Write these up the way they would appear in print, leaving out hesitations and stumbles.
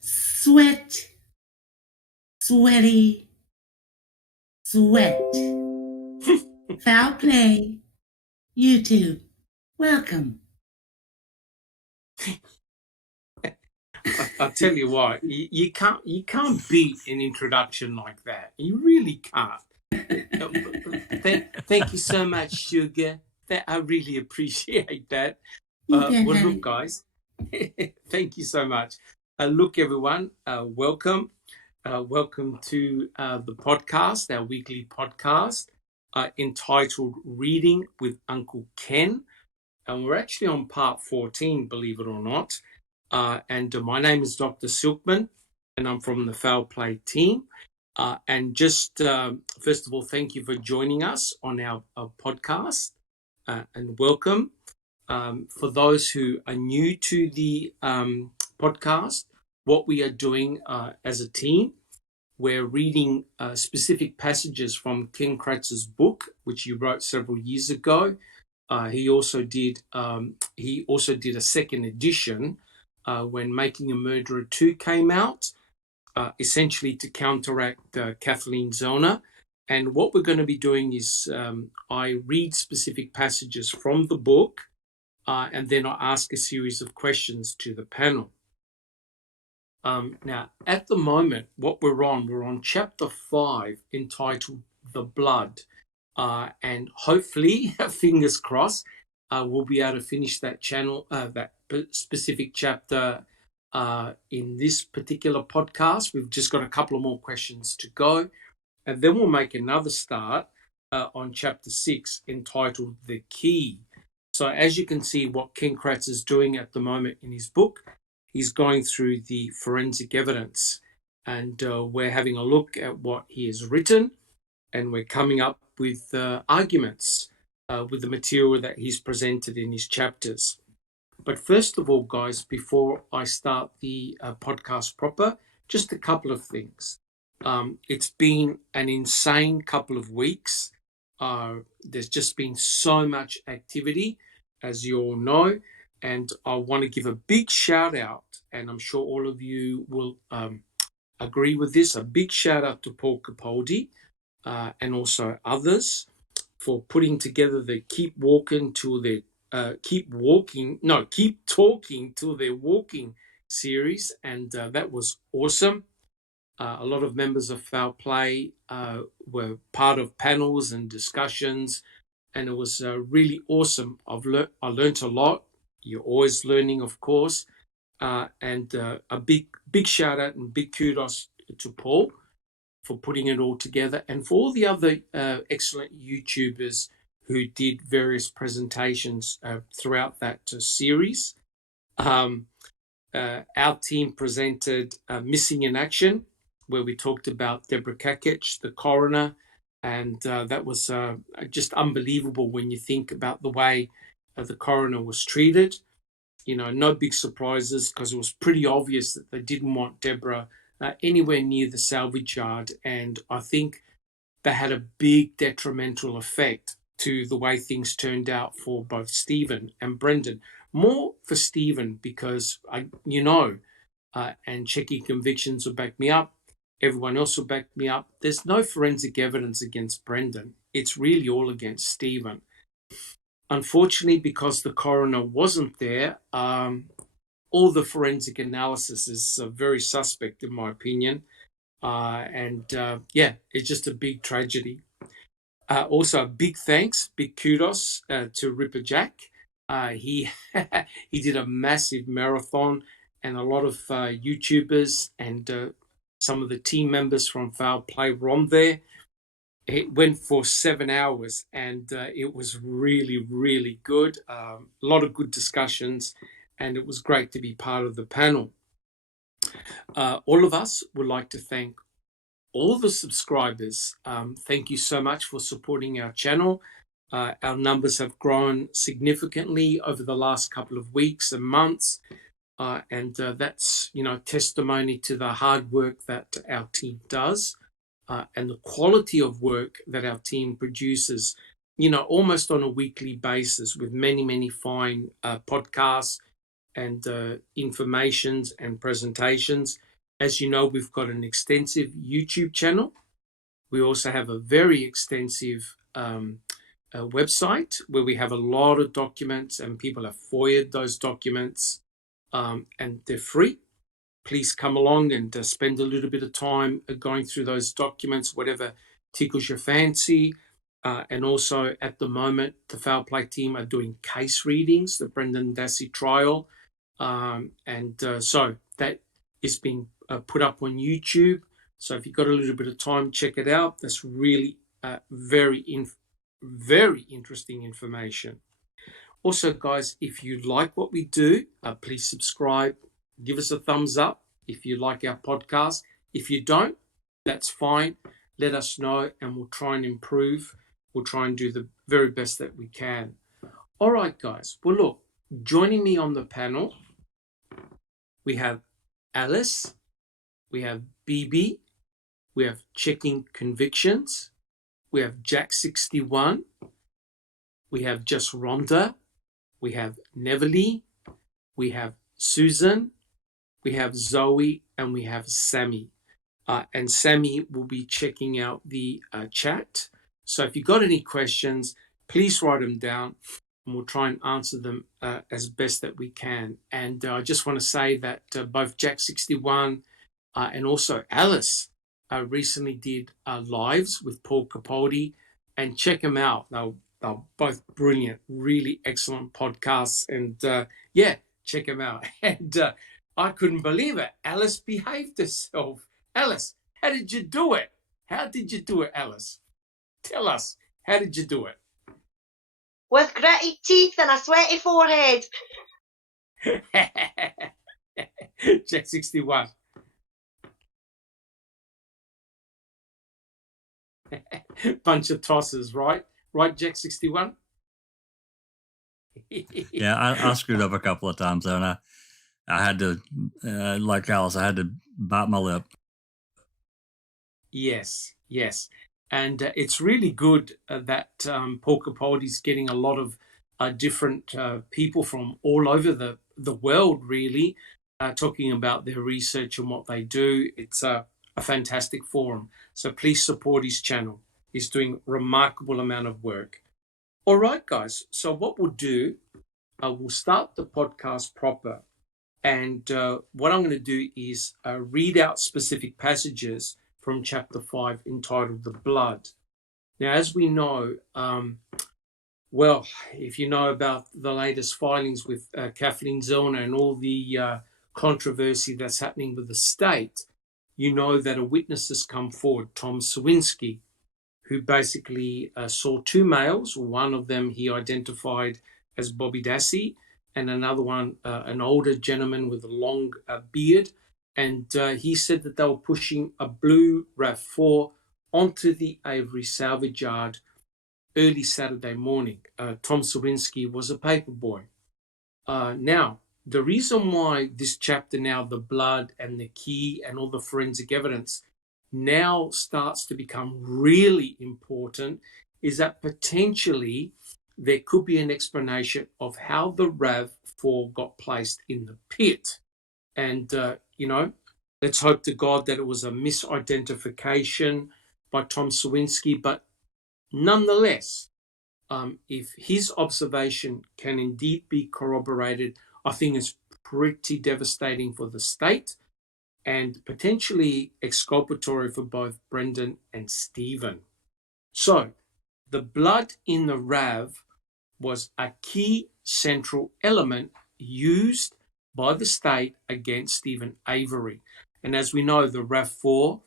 Sweat, sweaty, sweat. Foul play, YouTube. Welcome. I'll tell you what, you can't beat an introduction like that. You really can't. Thank you so much, Sugar. I really appreciate that. Well, look, guys, thank you so much. Look, everyone, welcome. Welcome to the podcast, our weekly podcast entitled Reading with Uncle Ken. And we're actually on part 14, believe it or not. And my name is Dr. Silkman, and I'm from the Foul Play team. And just first of all, thank you for joining us on our podcast and welcome. For those who are new to the podcast, what we are doing as a team, we're reading specific passages from Ken Kratz's book, which he wrote several years ago. He also did a second edition when Making a Murderer 2 came out, essentially to counteract Kathleen Zellner. And what we're going to be doing is I read specific passages from the book, and then I ask a series of questions to the panel. Now, at the moment, what we're on chapter 5, entitled The Blood. And hopefully, fingers crossed, we'll be able to finish that specific chapter in this particular podcast. We've just got a couple of more questions to go. And then we'll make another start on chapter 6, entitled The Key. So as you can see, what Ken Kratz is doing at the moment in his book, he's going through the forensic evidence. And we're having a look at what he has written, and we're coming up with arguments with the material that he's presented in his chapters. But first of all, guys, before I start the podcast proper, just a couple of things. It's been an insane couple of weeks. There's just been so much activity, as you all know, and I want to give a big shout out, and I'm sure all of you will agree with this, a big shout out to Paul Capaldi and also others for putting together the Keep Talking Till They're Walking series, and that was awesome. A lot of members of Foul Play were part of panels and discussions, and it was really awesome. I learned a lot. You're always learning, of course, and a big shout out and big kudos to Paul for putting it all together, and for all the other excellent YouTubers who did various presentations throughout that series. Our team presented Missing in Action, where we talked about Deborah Kakic, the coroner, and that was just unbelievable when you think about the way the coroner was treated. You know, no big surprises, because it was pretty obvious that they didn't want Deborah anywhere near the salvage yard, and I think they had a big detrimental effect to the way things turned out for both Stephen and Brendan. More for Stephen, because and checking convictions will back me up. Everyone else will back me up. There's no forensic evidence against Brendan. It's really all against Stephen. Unfortunately, because the coroner wasn't there, all the forensic analysis is very suspect, in my opinion. It's just a big tragedy. Also, a big thanks, big kudos to Ripper Jack. He did a massive marathon, and a lot of YouTubers and some of the team members from Foul Play were on there. It went for 7 hours, and it was really, really good. A lot of good discussions, and it was great to be part of the panel. All of us would like to thank all the subscribers. Thank you so much for supporting our channel. Our numbers have grown significantly over the last couple of weeks and months, and that's testimony to the hard work that our team does, and the quality of work that our team produces almost on a weekly basis with many, many fine podcasts and informations and presentations. As you know, we've got an extensive YouTube channel. We also have a very extensive website where we have a lot of documents, and people have FOIA'd those documents, and they're free. Please come along and spend a little bit of time going through those documents, whatever tickles your fancy. And also at the moment, the Foul Play team are doing case readings, the Brendan Dassey trial. So that is being put up on YouTube. So if you've got a little bit of time, check it out. That's really very interesting information. Also, guys, if you like what we do, please subscribe. Give us a thumbs up if you like our podcast. If you don't, that's fine. Let us know and we'll try and improve. We'll try and do the very best that we can. All right, guys. Well, look, joining me on the panel, we have Alice, we have BB, we have Checking Convictions, we have Jack61, we have Just Rhonda, we have Neverly, we have Susan, we have Zoe, and we have Sammy. And Sammy will be checking out the chat. So if you've got any questions, please write them down and we'll try and answer them as best that we can. And I just want to say that both Jack61 and also Alice recently did lives with Paul Capaldi, and check them out. They're both brilliant, really excellent podcasts. And check them out. And I couldn't believe it. Alice behaved herself. Alice, how did you do it? How did you do it, Alice? Tell us, how did you do it? With gritted teeth and a sweaty forehead. Jack61. Bunch of tosses, right? Right, Jack61? Yeah, I screwed up a couple of times there, and I had to, like Alice, I had to bite my lip. Yes. And it's really good that Paul Capaldi's getting a lot of different people from all over the world, really, talking about their research and what they do. It's a fantastic forum. So please support his channel. He's doing a remarkable amount of work. All right, guys. So what we'll do, we'll start the podcast proper. And what I'm going to do is read out specific passages from chapter 5 entitled The Blood. Now, as we know, if you know about the latest filings with Kathleen Zellner and all the controversy that's happening with the state, you know that a witness has come forward, Tom Sawinski, who basically saw two males. One of them he identified as Bobby Dassey, and another one, an older gentleman with a long beard. And he said that they were pushing a blue RAV4 onto the Avery salvage yard early Saturday morning. Tom Sawinski was a paperboy. Now, the reason why this chapter now, the blood and the key and all the forensic evidence, now starts to become really important is that potentially there could be an explanation of how the RAV4 got placed in the pit. And, let's hope to God that it was a misidentification by Tom Sawinski. But nonetheless, if his observation can indeed be corroborated, I think it's pretty devastating for the state and potentially exculpatory for both Brendan and Stephen. So, the blood in the RAV was a key central element used by the state against Stephen Avery. And as we know, the RAV4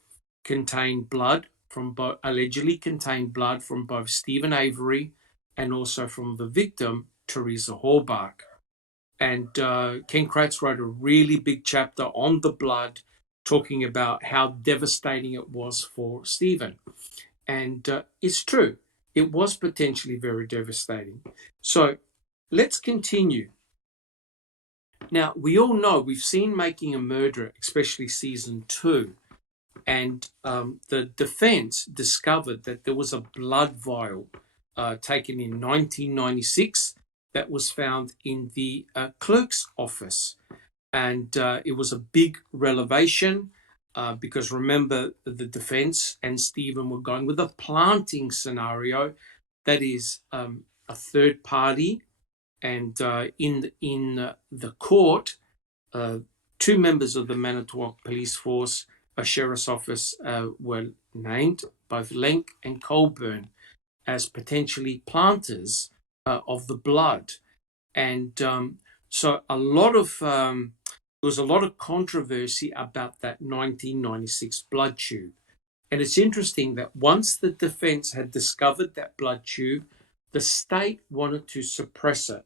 allegedly contained blood from both Stephen Avery and also from the victim, Teresa Halbach. And Ken Kratz wrote a really big chapter on the blood, talking about how devastating it was for Stephen. And it's true. It was potentially very devastating. So let's continue. Now, we all know, we've seen Making a Murderer, especially season 2, and the defense discovered that there was a blood vial taken in 1996 that was found in the clerk's office. And it was a big revelation because remember, the defense and Stephen were going with a planting scenario, that is a third party. And in the court, two members of the Manitowoc Police Force, a sheriff's office, were named, both Lenk and Colburn, as potentially planters of the blood. And so there was a lot of controversy about that 1996 blood tube. And it's interesting that once the defense had discovered that blood tube, the state wanted to suppress it,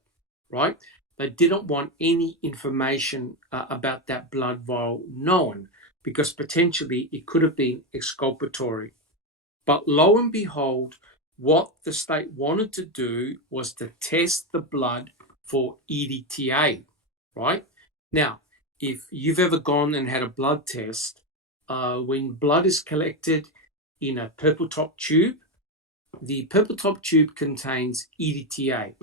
right? They didn't want any information about that blood vial known because potentially it could have been exculpatory. But lo and behold, what the state wanted to do was to test the blood for EDTA, right? Now, if you've ever gone and had a blood test, when blood is collected in a purple top tube, the purple top tube contains EDTA.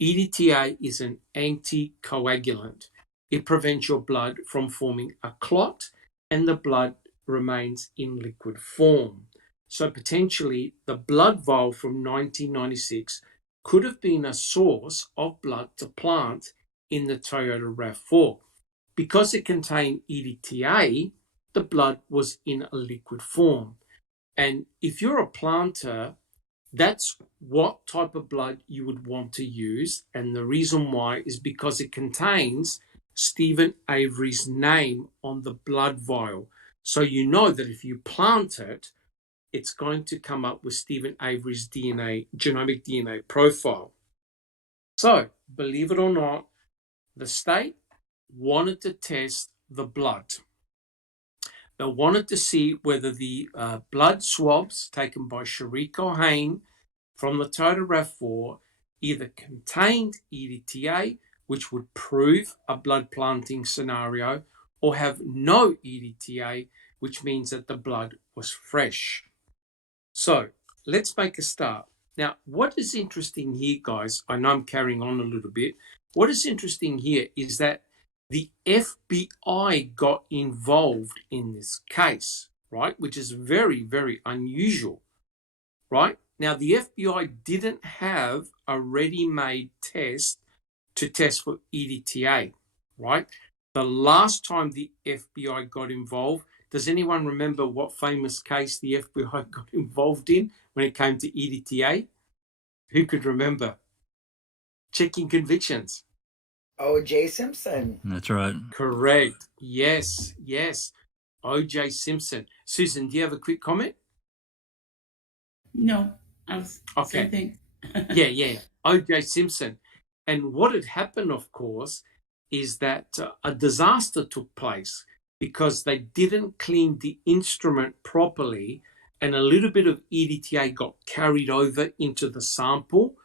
EDTA is an anticoagulant. It prevents your blood from forming a clot and the blood remains in liquid form. So potentially the blood vial from 1996 could have been a source of blood to plant in the Toyota RAV4. Because it contained EDTA, the blood was in a liquid form. And if you're a planter, that's what type of blood you would want to use. And the reason why is because it contains Stephen Avery's name on the blood vial. So you know that if you plant it, it's going to come up with Stephen Avery's genomic DNA profile. So, believe it or not, the state wanted to test the blood. They wanted to see whether the blood swabs taken by Cherie Cohane from the Toyota RAV4 either contained EDTA, which would prove a blood planting scenario, or have no EDTA, which means that the blood was fresh. So let's make a start. Now, what is interesting here, guys, I know I'm carrying on a little bit. What is interesting here is that the FBI got involved in this case, right? Which is very, very unusual, right? Now, the FBI didn't have a ready-made test to test for EDTA, right? The last time the FBI got involved, does anyone remember what famous case the FBI got involved in when it came to EDTA? Who could remember? Checking convictions. O.J. Simpson. That's right. Correct. Yes. O.J. Simpson. Susan, do you have a quick comment? No, I was Okay. same thing. Yeah. O.J. Simpson. And what had happened, of course, is that a disaster took place because they didn't clean the instrument properly and a little bit of EDTA got carried over into the sample.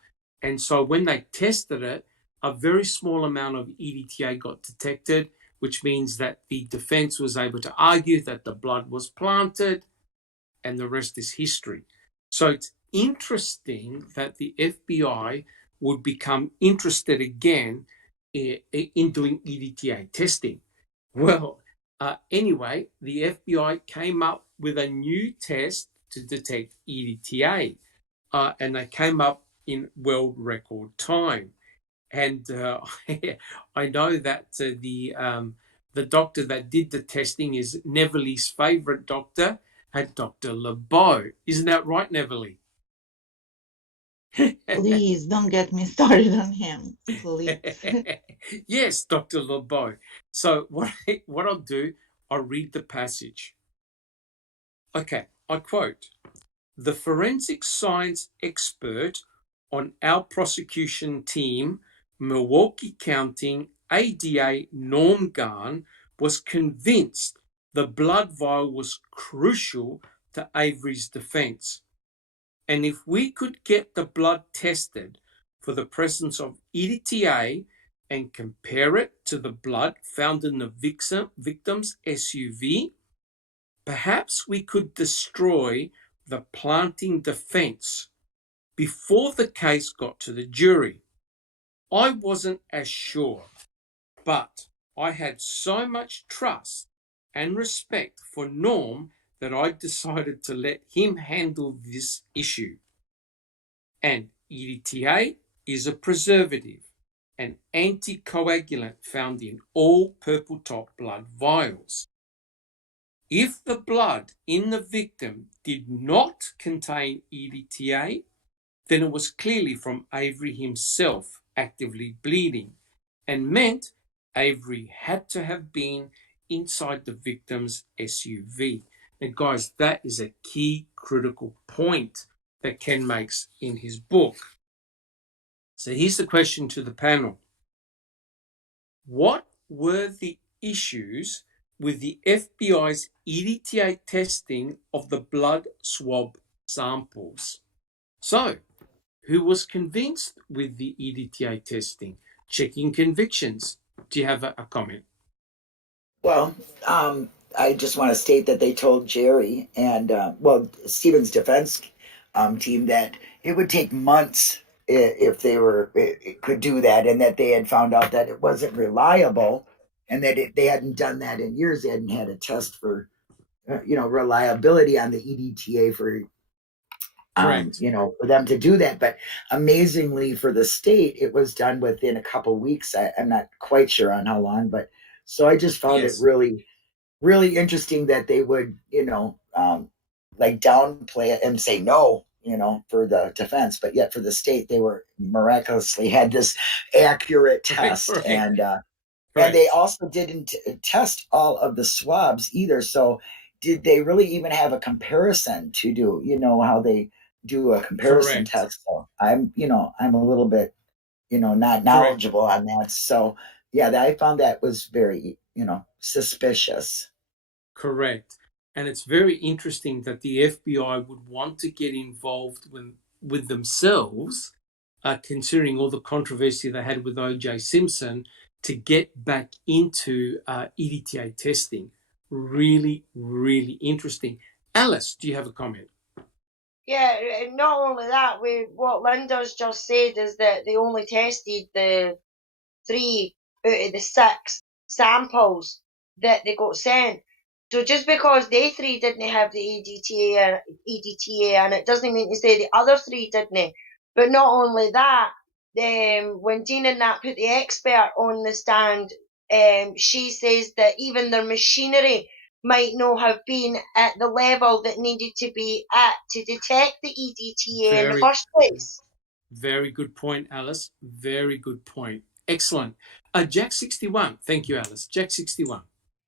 And so when they tested it, a very small amount of EDTA got detected, which means that the defense was able to argue that the blood was planted, and the rest is history. So it's interesting that the FBI would become interested again in doing EDTA testing. Well, anyway, the FBI came up with a new test to detect EDTA, and they came up in world record time. And I know that the doctor that did the testing is Neville's favorite doctor, Dr. LeBeau. Isn't that right, Neville? Please don't get me started on him, please. Yes, Dr. LeBeau. So what I'll do, I'll read the passage. Okay, I quote, "The forensic science expert on our prosecution team, Milwaukee County ADA Norm Garn, was convinced the blood vial was crucial to Avery's defense. And if we could get the blood tested for the presence of EDTA and compare it to the blood found in the victim's SUV, perhaps we could destroy the planting defense before the case got to the jury. I wasn't as sure, but I had so much trust and respect for Norm that I decided to let him handle this issue. And EDTA is a preservative, an anticoagulant found in all purple top blood vials. If the blood in the victim did not contain EDTA, then it was clearly from Avery himself actively bleeding and meant Avery had to have been inside the victim's SUV. Now, guys, that is a key critical point that Ken makes in his book. So here's the question to the panel. What were the issues with the FBI's EDTA testing of the blood swab samples? So, who was convinced with the EDTA testing? Checking convictions. Do you have a comment? Well, I just want to state that they told Jerry and, Stephen's defense team that it would take months if they could do that, and that they had found out that it wasn't reliable, and that they hadn't done that in years. They hadn't had a test for, reliability on the EDTA for for them to do that. But amazingly for the state, it was done within a couple of weeks. I'm not quite sure on how long, but so I just found it really, really interesting that they would, like downplay it and say no, for the defense, but yet for the state, they were miraculously had this accurate test. And they also didn't test all of the swabs either. So did they really even have a comparison to do, how they do a comparison test? So I'm a little bit, not knowledgeable on that. So yeah, I found that was very, suspicious. Correct. And it's very interesting that the FBI would want to get involved with themselves, considering all the controversy they had with O.J. Simpson, to get back into EDTA testing. Really, really interesting. Alice, do you have a comment? Yeah, not only that, what Linda's just said is that they only tested the 3 out of the 6 samples that they got sent. So just because they 3 didn't have the EDTA, and it doesn't mean to say the other 3 didn't. But not only that, when Dean and Nat put the expert on the stand, she says that even their machinery might not have been at the level that needed to be at to detect the EDTA in the first place. Very good point, Alice. Very good point. Excellent. Jack 61. Thank you, Alice. Jack 61.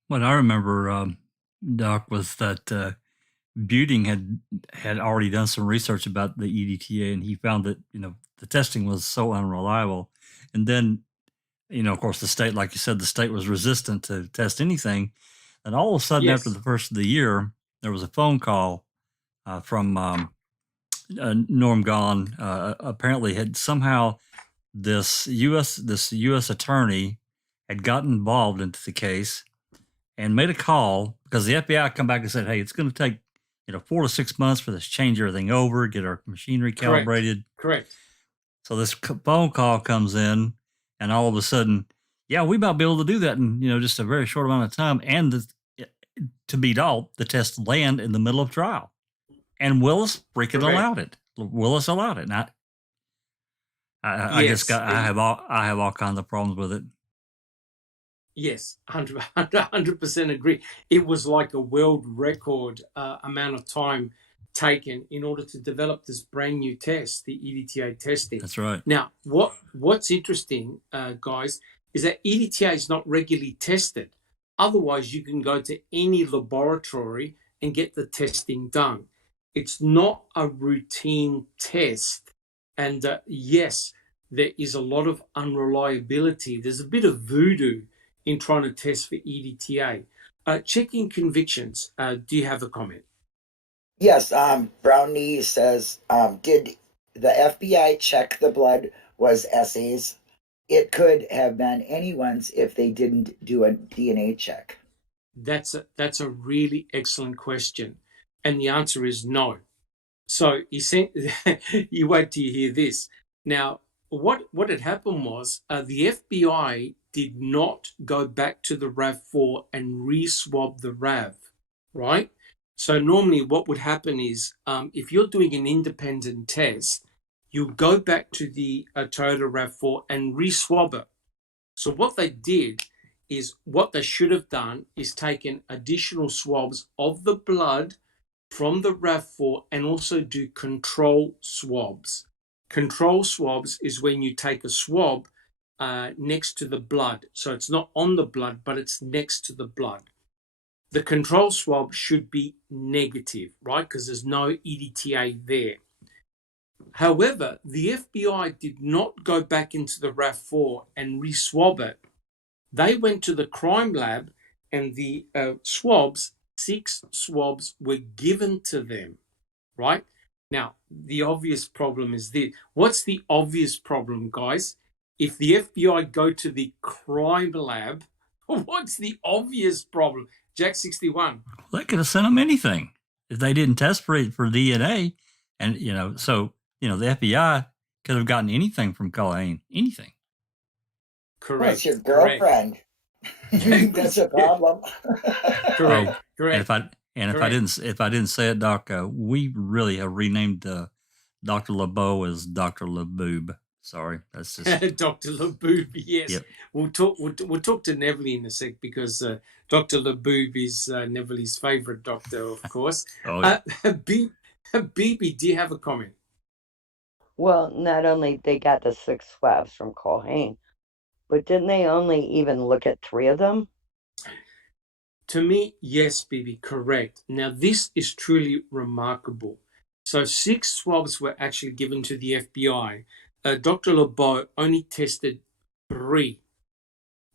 What I remember, Doc, was that Buting had already done some research about the EDTA, and he found that the testing was so unreliable. And then, of course, the state, like you said, the state was resistant to test anything. And all of a sudden, after the first of the year, there was a phone call from Norm Gahn. Apparently, had somehow this U.S. attorney had gotten involved into the case and made a call, because the FBI come back and said, "Hey, it's going to take 4 to 6 months for this, change everything over, get our machinery calibrated." Correct. So this phone call comes in, and all of a sudden, yeah, we might be able to do that in just a very short amount of time. And to beat all, the tests land in the middle of trial, and Willis freaking allowed it. Willis allowed it. And I guess I have all kinds of problems with it. Yes, 100% agree. It was like a world record amount of time taken in order to develop this brand new test, the EDTA testing. That's right. Now, what's interesting, guys, is that EDTA is not regularly tested. Otherwise, you can go to any laboratory and get the testing done. It's not a routine test. And yes, there is a lot of unreliability. There's a bit of voodoo in trying to test for EDTA. Checking convictions. Do you have a comment? Yes. Brownie says, did the FBI check the blood was assays? It could have been anyone's if they didn't do a DNA check. That's a really excellent question. And the answer is no. So he sent. You wait till you hear this. Now, what had happened was the FBI did not go back to the RAV4 and re-swab the RAV, right? So normally what would happen is if you're doing an independent test, you go back to the Toyota RAV4 and re-swab it. So what they did is what they should have done is taken additional swabs of the blood from the RAV4 and also do control swabs. Control swabs is when you take a swab next to the blood. So it's not on the blood, but it's next to the blood. The control swab should be negative, right? Because there's no EDTA there. However, the FBI did not go back into the RAV4 and re-swab it. They went to the crime lab and the swabs, 6 swabs were given to them, right? Now, the obvious problem is this. What's the obvious problem, guys? If the FBI go to the crime lab, what's the obvious problem? Jack 61. They could have sent them anything if they didn't test for it for DNA. And, so, the FBI could have gotten anything from Colleen, anything. Correct. Well, it's your girlfriend. That's a problem. Correct. Correct. If I didn't say it, Doc, we really have renamed Dr. LeBeau as Dr. LeBoob. Sorry, that's just Dr. LeBoob. Yes, yep. We'll talk to Neville in a sec because Dr. LeBoob is Neville's favorite doctor, of course. Oh, yeah. BB, do you have a comment? Well, not only they got the 6 swabs from Colleen, but didn't they only even look at 3 of them? To me, yes, BB, correct. Now, this is truly remarkable. So 6 swabs were actually given to the FBI. Dr. LeBeau only tested 3,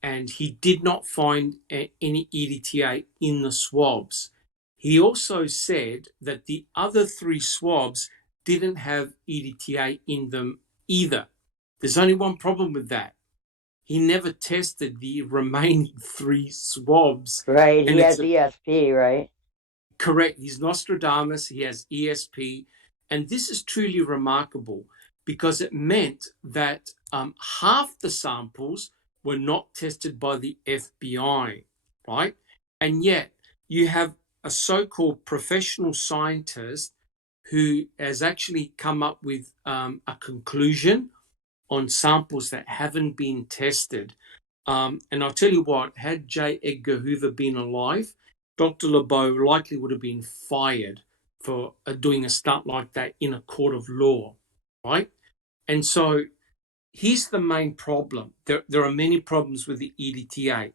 and he did not find any EDTA in the swabs. He also said that the other 3 swabs didn't have EDTA in them either. There's only one problem with that. He never tested the remaining 3 swabs. Right, he has ESP, right? Correct. He's Nostradamus. He has ESP. And this is truly remarkable because it meant that half the samples were not tested by the FBI, right? And yet you have a so-called professional scientist who has actually come up with a conclusion on samples that haven't been tested. And I'll tell you what, had J. Edgar Hoover been alive, Dr. LeBeau likely would have been fired for doing a stunt like that in a court of law, right? And so here's the main problem. There are many problems with the EDTA.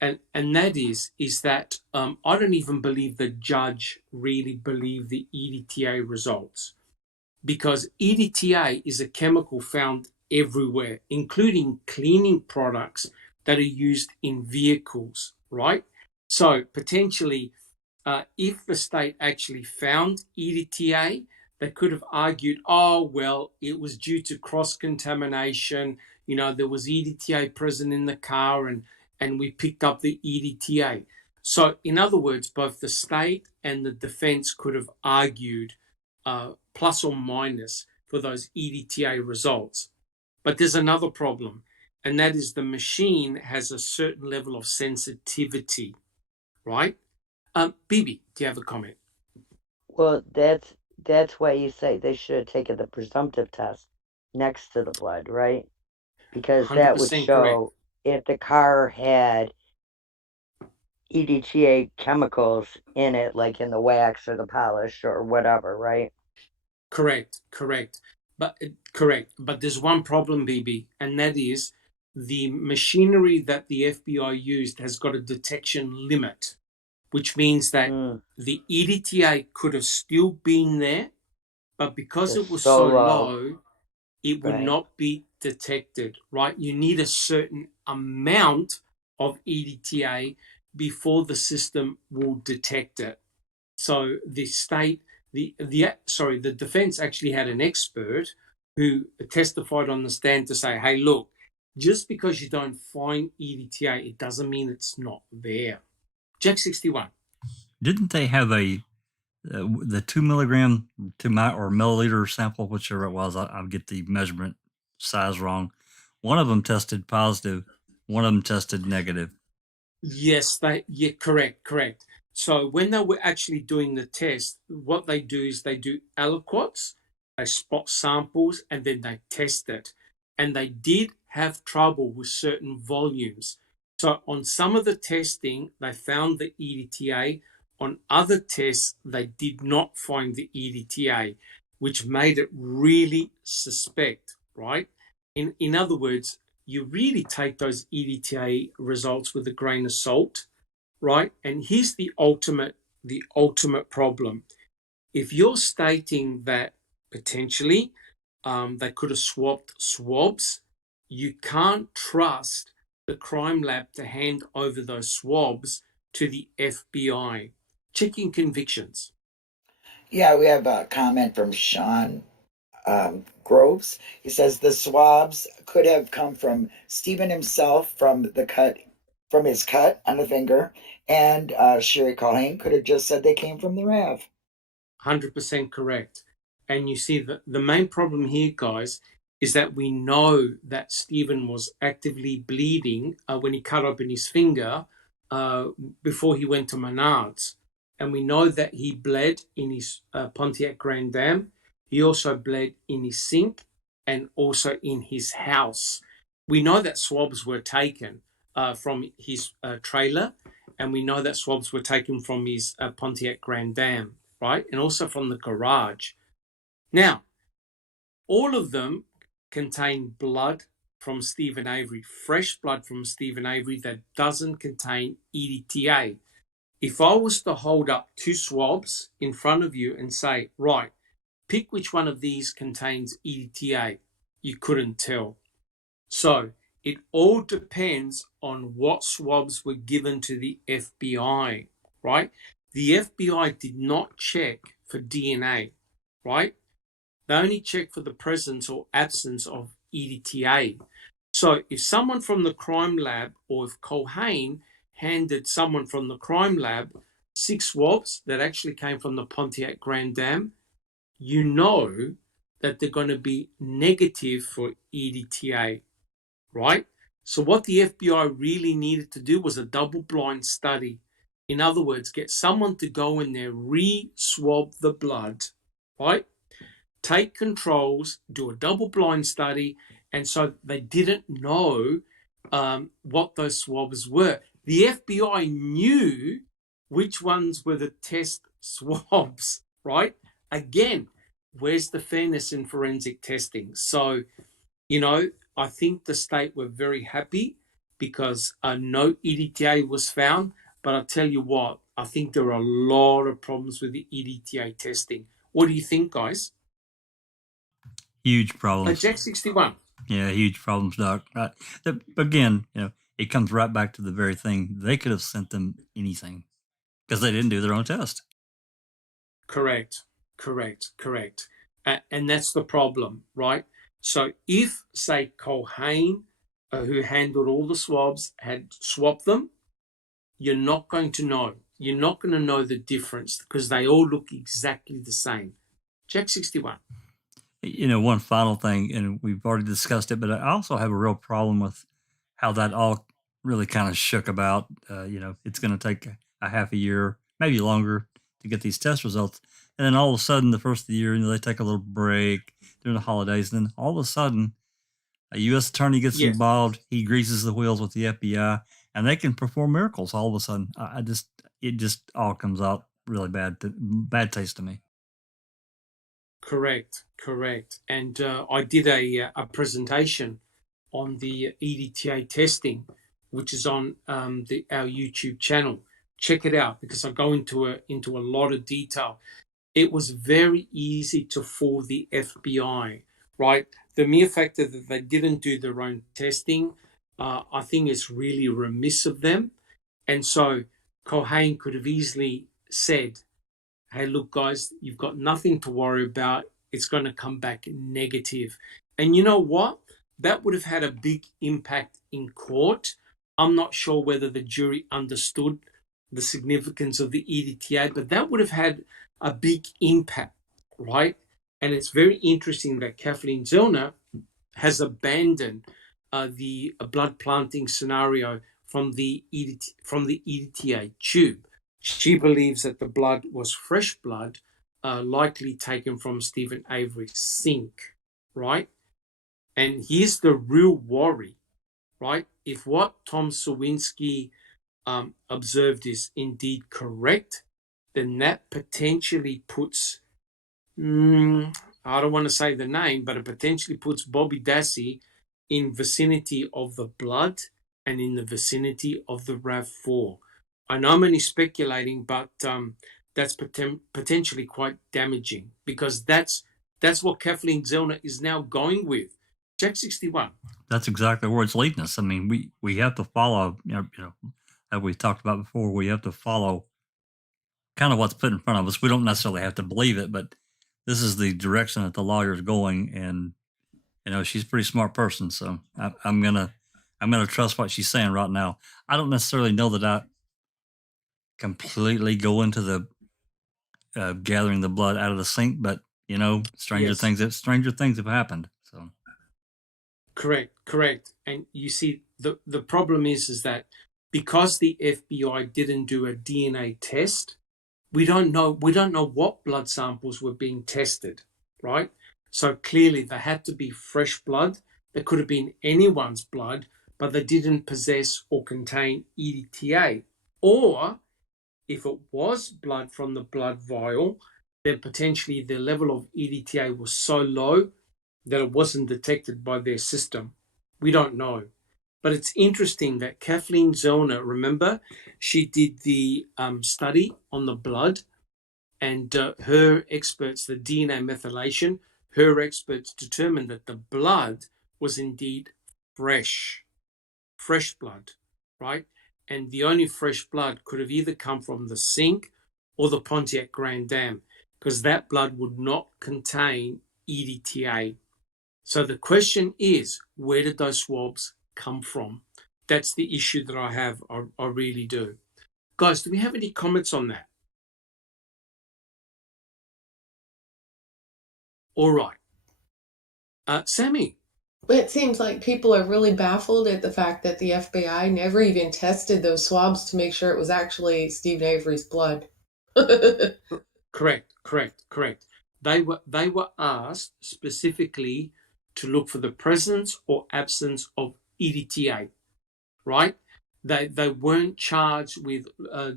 And that is that I don't even believe the judge really believed the EDTA results, because EDTA is a chemical found everywhere, including cleaning products that are used in vehicles, right? So potentially, if the state actually found EDTA, they could have argued, oh, well, it was due to cross-contamination. There was EDTA present in the car and we picked up the EDTA. So in other words, both the state and the defense could have argued plus or minus for those EDTA results. But there's another problem, and that is the machine has a certain level of sensitivity, right? Bibi, do you have a comment? Well, that's why you say they should have taken the presumptive test next to the blood, right? Because that would show if the car had EDTA chemicals in it, like in the wax or the polish or whatever, right? Correct. But there's one problem, BB, and that is the machinery that the FBI used has got a detection limit, which means that the EDTA could have still been there, but because it was so low, it would not be detected, right? You need a certain amount of EDTA before the system will detect it. So the state, the defense actually had an expert who testified on the stand to say, hey, look, just because you don't find EDTA, it doesn't mean it's not there. Jack 61. Didn't they have the 2 milligram or milliliter sample, whichever it was, I'll get the measurement size wrong. One of them tested positive, one of them tested negative. Yes, correct. So when they were actually doing the test, what they do is they do aliquots, they spot samples, and then they test it. And they did have trouble with certain volumes. So on some of the testing, they found the EDTA. On other tests, they did not find the EDTA, which made it really suspect, right? In other words, you really take those EDTA results with a grain of salt, right? And here's the ultimate problem. If you're stating that potentially they could have swapped swabs, you can't trust the crime lab to hand over those swabs to the FBI. Checking convictions. Yeah, we have a comment from Sean Groves. He says the swabs could have come from Stephen himself from his cut on the finger, and Sherry Culhane could have just said they came from the RAV. 100% correct. And you see that the main problem here, guys, is that we know that Stephen was actively bleeding when he cut open his finger before he went to Menards. And we know that he bled in his Pontiac Grand Dam. He also bled in his sink and also in his house. We know that swabs were taken from his trailer, and we know that swabs were taken from his Pontiac Grand Dam, right? And also from the garage. Now, all of them contain blood from Stephen Avery, fresh blood from Stephen Avery that doesn't contain EDTA. If I was to hold up 2 swabs in front of you and say, right, pick which one of these contains EDTA, you couldn't tell. So it all depends on what swabs were given to the FBI, right? The FBI did not check for DNA, right? They only check for the presence or absence of EDTA. So if someone from the crime lab, or if Culhane handed someone from the crime lab 6 swabs that actually came from the Pontiac Grand Dam, you know that they're going to be negative for EDTA, right? So what the FBI really needed to do was a double-blind study. In other words, get someone to go in there, re-swab the blood, right? Take controls, do a double-blind study, and so they didn't know what those swabs were. The FBI knew which ones were the test swabs, right? Again, where's the fairness in forensic testing? So, I think the state were very happy because no EDTA was found. But I'll tell you what, I think there are a lot of problems with the EDTA testing. What do you think, guys? Huge problems. Jack 61. Yeah, huge problems, Doc. Again, it comes right back to the very thing. They could have sent them anything because they didn't do their own test. Correct. And that's the problem, right? So if, say, Culhane, who handled all the swabs, had swapped them, you're not going to know. You're not going to know the difference because they all look exactly the same. Jack 61. One final thing, and we've already discussed it, but I also have a real problem with how that all really kind of shook about. It's going to take a half a year, maybe longer, to get these test results. And then all of a sudden, the first of the year, they take a little break during the holidays. And then all of a sudden, a U.S. attorney gets involved. He greases the wheels with the FBI, and they can perform miracles all of a sudden. It just all comes out really bad taste to me. Correct. And I did a presentation on the EDTA testing, which is on our YouTube channel. Check it out because I go into a lot of detail. It was very easy to fool the FBI, right? The mere fact that they didn't do their own testing, I think it's really remiss of them. And so Culhane could have easily said, hey, look, guys, you've got nothing to worry about. It's going to come back negative. And you know what? That would have had a big impact in court. I'm not sure whether the jury understood the significance of the EDTA, but that would have had a big impact, right? And it's very interesting that Kathleen Zellner has abandoned the blood planting scenario from the EDTA tube. She believes that the blood was fresh blood, likely taken from Stephen Avery's sink, right? And here's the real worry, right? If what Tom Sawinski observed is indeed correct, then that potentially puts, I don't want to say the name, but it potentially puts Bobby Dassey in vicinity of the blood and in the vicinity of the RAV4. I know I'm only speculating, but that's potentially quite damaging, because that's what Kathleen Zellner is now going with. Check 61. That's exactly where it's leading us. I mean, we have to follow, as we talked about before, we have to follow kind of what's put in front of us. We don't necessarily have to believe it, but this is the direction that the lawyer is going, and she's a pretty smart person, so I'm gonna trust what she's saying right now. I don't necessarily know that I completely go into the gathering the blood out of the sink, but stranger things have happened. So correct. And you see, the problem is that because the FBI didn't do a DNA test, we don't know what blood samples were being tested, right? So clearly there had to be fresh blood. There could have been anyone's blood, but they didn't possess or contain EDTA. Or if it was blood from the blood vial, then potentially the level of EDTA was so low that it wasn't detected by their system. We don't know. But it's interesting that Kathleen Zellner, remember, she did the study on the blood, and her experts, the DNA methylation, her experts determined that the blood was indeed fresh blood, right? And the only fresh blood could have either come from the sink or the Pontiac Grand Dam, because that blood would not contain EDTA. So the question is, where did those swabs come from? That's the issue that I have. I really do. Guys, do we have any comments on that? All right. Sammy. It seems like people are really baffled at the fact that the FBI never even tested those swabs to make sure it was actually Stephen Avery's blood. Correct. They were asked specifically to look for the presence or absence of EDTA, right? They weren't charged with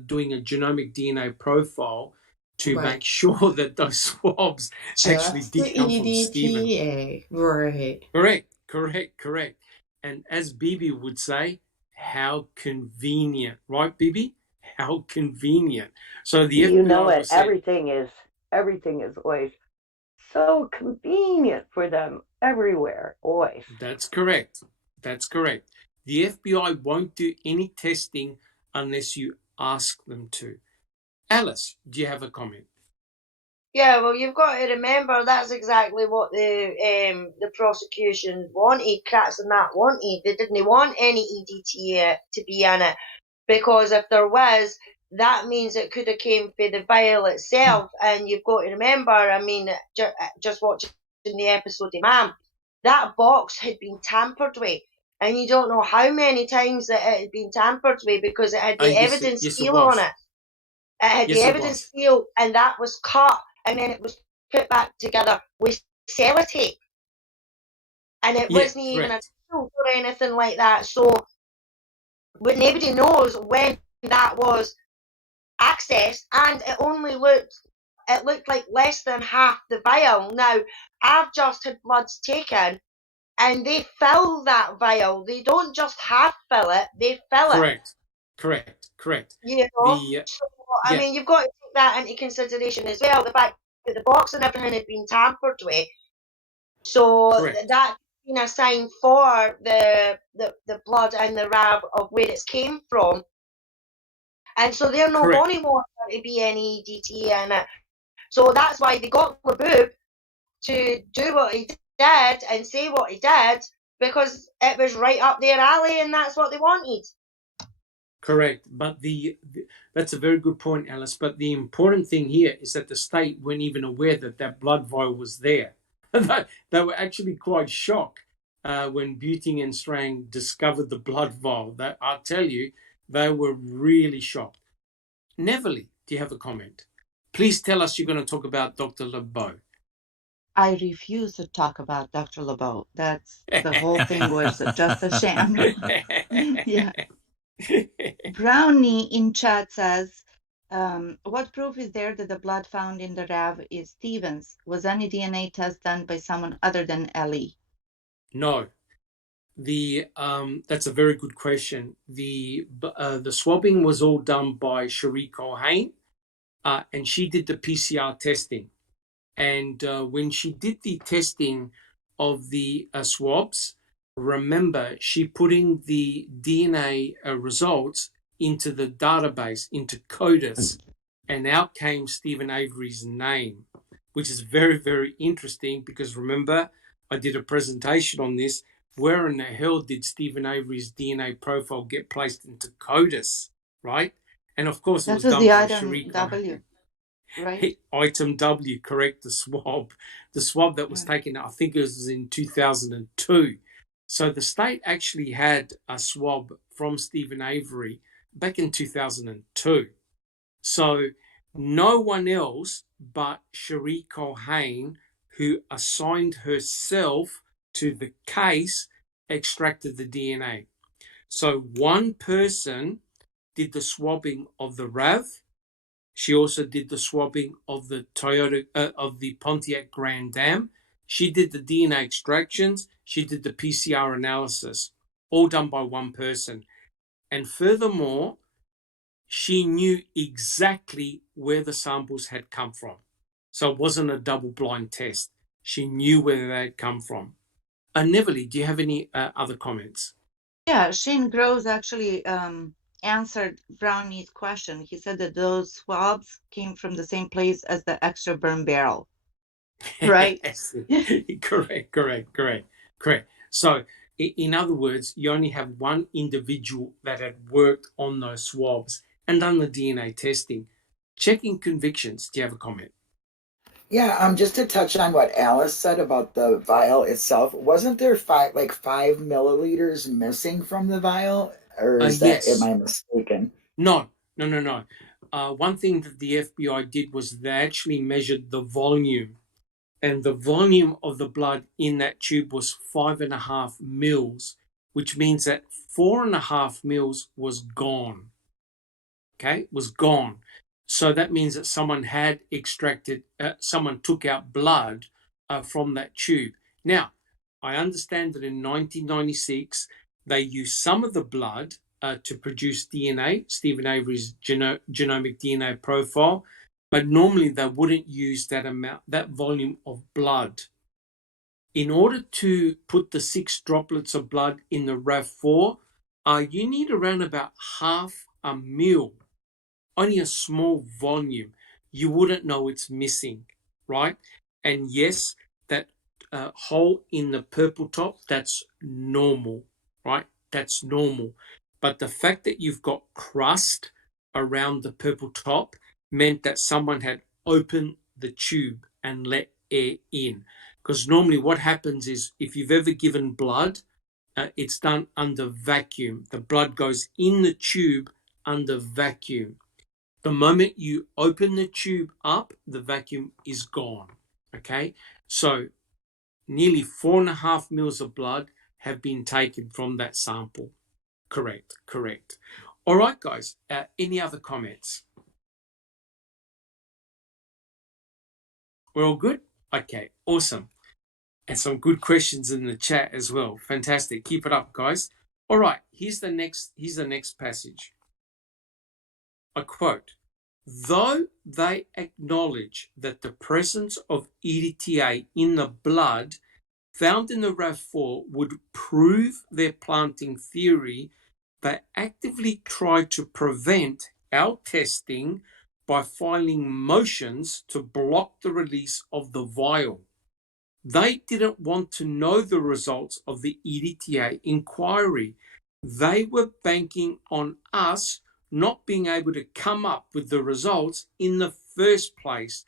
doing a genomic DNA profile to make sure that those swabs actually did come from Stephen. Right. Correct. And as Bibi would say, how convenient, right, Bibi? How convenient. So the FBI everything is always so convenient for them everywhere, always. That's correct. The FBI won't do any testing unless you ask them to. Alice, do you have a comment? Yeah, well, you've got to remember that's exactly what the prosecution wanted, Kratz and that wanted. They didn't want any EDTA to be in it, because if there was, that means it could have came from the vial itself. And you've got to remember, I mean, just watching the episode of Ma'am, that box had been tampered with. And you don't know how many times that it had been tampered with, because it had the evidence seal on it. It had the evidence seal, and that was cut, and then it was put back together with sellotape. And it wasn't even a seal or anything like that. So nobody knows when that was accessed, and it looked like less than half the vial. Now, I've just had bloods taken, and they fill that vial. They don't just half fill it, they fill it. Correct. You know? I mean, you've got to take that into consideration as well. The fact that the box and everything had been tampered with. So that's been a sign for the blood and the RAB of where it came from. And so they're not wanting more to be any EDTA in it. So that's why they got Laboob to do what he did and say what he did, because it was right up their alley and that's what they wanted. Correct. But that's a very good point, Alice. But the important thing here is that the state weren't even aware that that blood vial was there. They were actually quite shocked when Buting and Strang discovered the blood vial. That, I'll tell you, they were really shocked. Neverly, do you have a comment? Please tell us you're going to talk about Dr. LeBeau. I refuse to talk about Dr. LeBeau. That's the whole thing was just a sham. Yeah. Brownie in chat says, what proof is there that the blood found in the RAV is Stevens? Was any DNA test done by someone other than Ellie? No. That's a very good question. The swabbing was all done by Cherie Colhane, and she did the PCR testing. And when she did the testing of the swabs, remember, she put in the DNA results into the database, into CODIS, and out came Stephen Avery's name, which is very, very interesting because remember, I did a presentation on this. Where in the hell did Stephen Avery's DNA profile get placed into CODIS, right? And of course, it was done by Cherie W, right? Item W, correct, the swab that was taken, I think it was in 2002. So the state actually had a swab from Stephen Avery back in 2002. So no one else but Cherie Colhane, who assigned herself to the case, extracted the DNA. So one person did the swabbing of the RAV. She also did the swabbing of the of the Pontiac Grand Dam. She did the DNA extractions. She did the PCR analysis, all done by one person. And furthermore, she knew exactly where the samples had come from. So it wasn't a double-blind test. She knew where they had come from. Neverly, do you have any other comments? Yeah, Shane Groves actually answered Brownie's question. He said that those swabs came from the same place as the extra burn barrel. Right? Correct. So, in other words, you only have one individual that had worked on those swabs and done the DNA testing. Checking convictions. Do you have a comment? Yeah, just to touch on what Alice said about the vial itself, wasn't there 5 milliliters missing from the vial, or is that yes. am I mistaken? No. One thing that the FBI did was they actually measured the volume, and the volume of the blood in that tube was 5.5 mils, which means that 4.5 mils was gone. Okay, was gone. So that means that someone had extracted, someone took out blood from that tube. Now, I understand that in 1996, they used some of the blood to produce DNA, Stephen Avery's genomic DNA profile, but normally they wouldn't use that amount, that volume of blood. In order to put the 6 droplets of blood in the RAV4, you need around about 0.5 ml. Only a small volume. You wouldn't know it's missing, right? And yes, that hole in the purple top, that's normal, right? That's normal. But the fact that you've got crust around the purple top meant that someone had opened the tube and let air in. Because normally what happens is if you've ever given blood, it's done under vacuum. The blood goes in the tube under vacuum. The moment you open the tube up, the vacuum is gone, okay? So nearly 4.5 mils of blood have been taken from that sample. Correct. All right, guys, any other comments? We're all good? Okay, awesome. And some good questions in the chat as well. Fantastic. Keep it up, guys. All right, here's the next passage. I quote, though they acknowledge that the presence of EDTA in the blood found in the RAV4 would prove their planting theory, they actively try to prevent our testing by filing motions to block the release of the vial. They didn't want to know the results of the EDTA inquiry they were banking on us not being able to come up with the results in the first place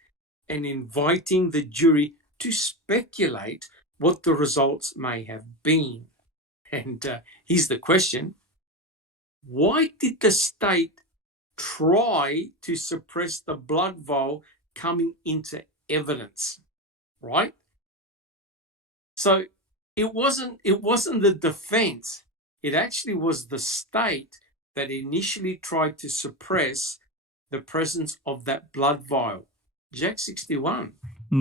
and inviting the jury to speculate what the results may have been. And here's the question. Why did the state try to suppress the blood vial coming into evidence, right? So it wasn't the defense. It actually was the state that initially tried to suppress the presence of that blood vial. Jack 61.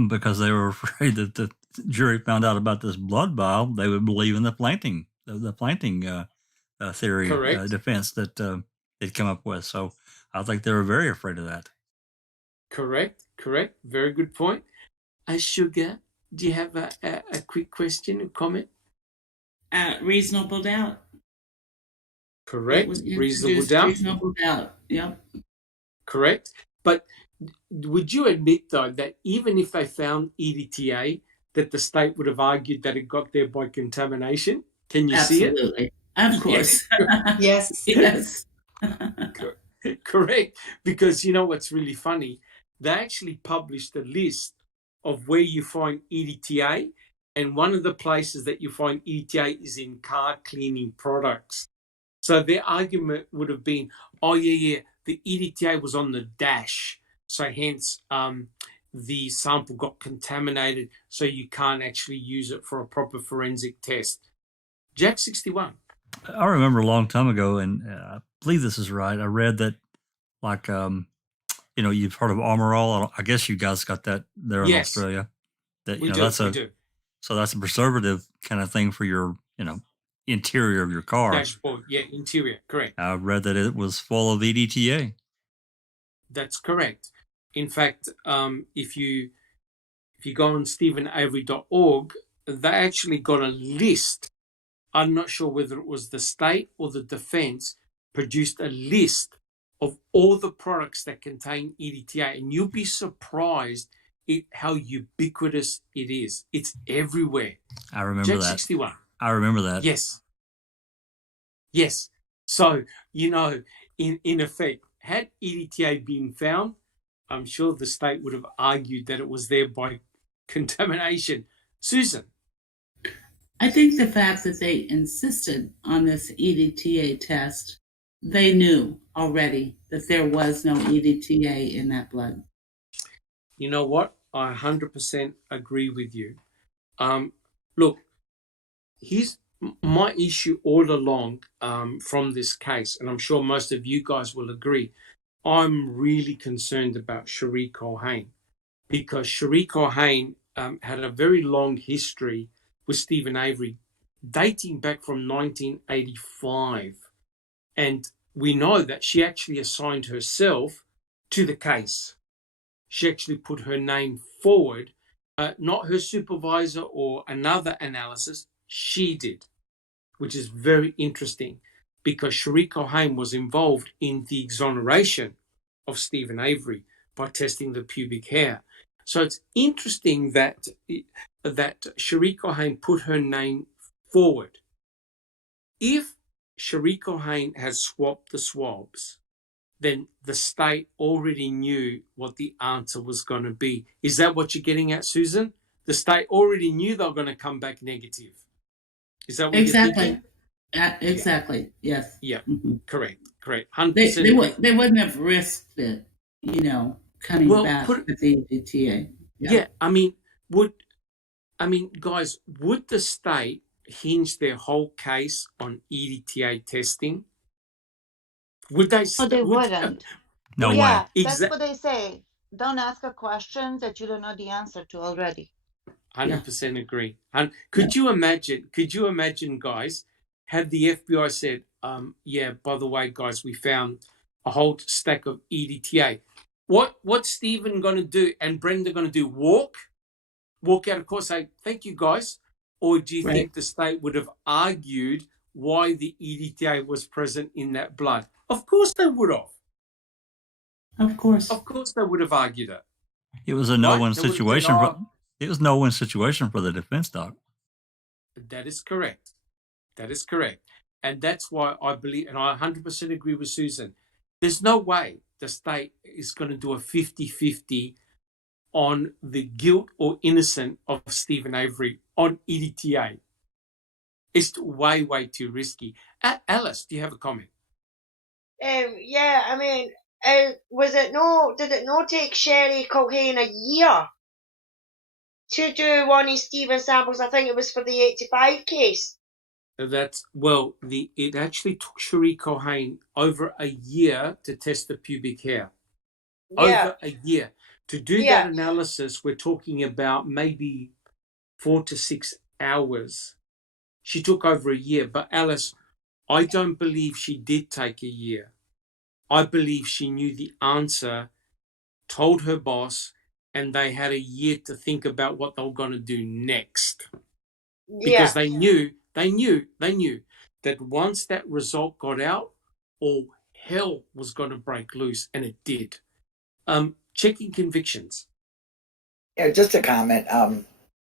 Because they were afraid that the jury found out about this blood vial, they would believe in the planting theory defense that they'd come up with. So I think they were very afraid of that. Correct. Very good point. Sugar, do you have a quick question or comment? Reasonable doubt. Correct. Reasonable doubt. Yep. Correct. But would you admit, though, that even if they found EDTA, that the state would have argued that it got there by contamination? Can you see it? Absolutely. Of course. Yes. Yes. Correct. Because you know what's really funny? They actually published a list of where you find EDTA, and one of the places that you find EDTA is in car cleaning products. So their argument would have been, oh, yeah, the EDTA was on the dash, so hence the sample got contaminated, so you can't actually use it for a proper forensic test. Jack 61. I remember a long time ago, and I believe this is right, I read that, like, you've heard of Armorol. I guess you guys got that there in Australia. That we do. So that's a preservative kind of thing for your, interior of your car. Dashboard, interior, correct. I read that it was full of EDTA. That's correct. In fact, if you go on stephenavery.org, they actually got a list. I'm not sure whether it was the state or the defense produced a list of all the products that contain EDTA, and you'll be surprised at how ubiquitous it is. It's everywhere. I remember that. 61. I remember that. Yes. So, in effect, had EDTA been found, I'm sure the state would have argued that it was there by contamination. Susan? I think the fact that they insisted on this EDTA test, they knew already that there was no EDTA in that blood. You know what? I 100% agree with you. Look, here's my issue all along from this case, and I'm sure most of you guys will agree. I'm really concerned about Cherie Culhane, because Cherie Culhane had a very long history with Stephen Avery, dating back from 1985. And we know that she actually assigned herself to the case. She actually put her name forward, not her supervisor or another analysis. She did, which is very interesting, because Cherie Culhane was involved in the exoneration of Stephen Avery by testing the pubic hair. So it's interesting that Cherie Culhane put her name forward. If Cherie Culhane had swapped the swabs, then the state already knew what the answer was going to be. Is that what you're getting at, Susan? The state already knew they were going to come back negative. Is that what you're thinking? Exactly. Yes. Yeah. Mm-hmm. Correct. 100%. They wouldn't have risked it, coming back with the EDTA. Yeah. Guys, would the state hinge their whole case on EDTA testing? Would they? Oh, they wouldn't. No way. Yeah, that's what they say. Don't ask a question that you don't know the answer to already. 100% agree. And could you imagine, guys, had the FBI said, by the way, guys, we found a whole stack of EDTA. What's Stephen going to do and Brenda going to do? Walk out of court, say, thank you, guys? Or do you think the state would have argued why the EDTA was present in that blood? Of course they would have. Of course they would have argued it. It was a no-win situation. It was no-win situation for the defense, Doc. That is correct. And that's why I believe, and I 100% agree with Susan, there's no way the state is going to do a 50-50 on the guilt or innocence of Stephen Avery on EDTA. It's way, way too risky. Alice, do you have a comment? Yeah, I mean, did it not take Sherry Culhane a year to do one of Stephen's samples? I think it was for the 85 case. It actually took Cherie Culhane over a year to test the pubic hair. Yeah. Over a year. To do that analysis, we're talking about maybe 4 to 6 hours. She took over a year. But Alice, I don't believe she did take a year. I believe she knew the answer, told her boss, and they had a year to think about what they were going to do next. Because they knew that once that result got out, all hell was going to break loose, and it did. Checking convictions. Yeah, just a comment.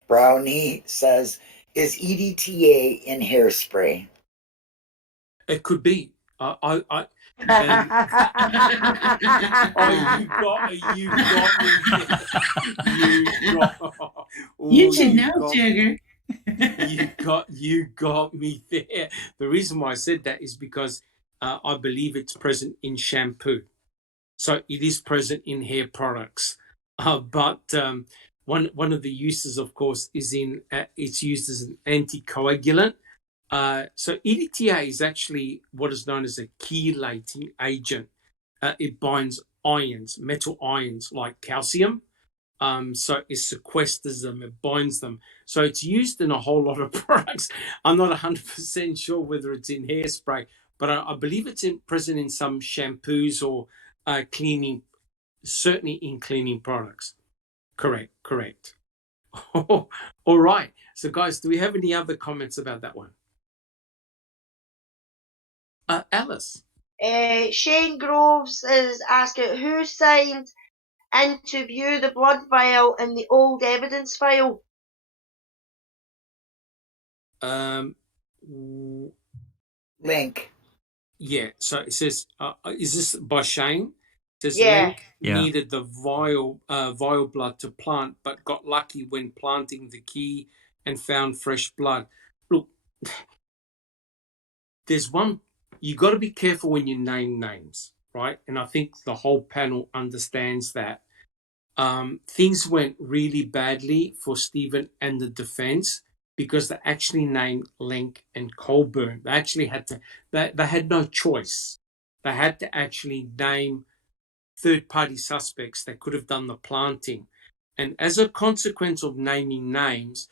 Brownie says, is EDTA in hairspray? It could be. You should know, Jigger. You got me there. The reason why I said that is because I believe it's present in shampoo. So it is present in hair products. But one of the uses, of course, is it's used as an anticoagulant. So EDTA is actually what is known as a chelating agent. It binds ions, metal ions like calcium. So it sequesters them, it binds them. So it's used in a whole lot of products. I'm not 100% sure whether it's in hairspray, but I believe it's present in some shampoos or cleaning, certainly in cleaning products. Correct. All right. So guys, do we have any other comments about that one? Alice. Shane Groves is asking, who signed in to view the blood vial in the old evidence file? Link. Yeah, so it says, is this by Shane? It says Link needed the vial blood to plant, but got lucky when planting the key and found fresh blood. Look, there's one, you got to be careful when you name names, right? And I think the whole panel understands that. Things went really badly for Stephen and the defense because they actually named Link and Colburn. They actually had to, they had no choice. They had to actually name third-party suspects that could have done the planting. And as a consequence of naming names,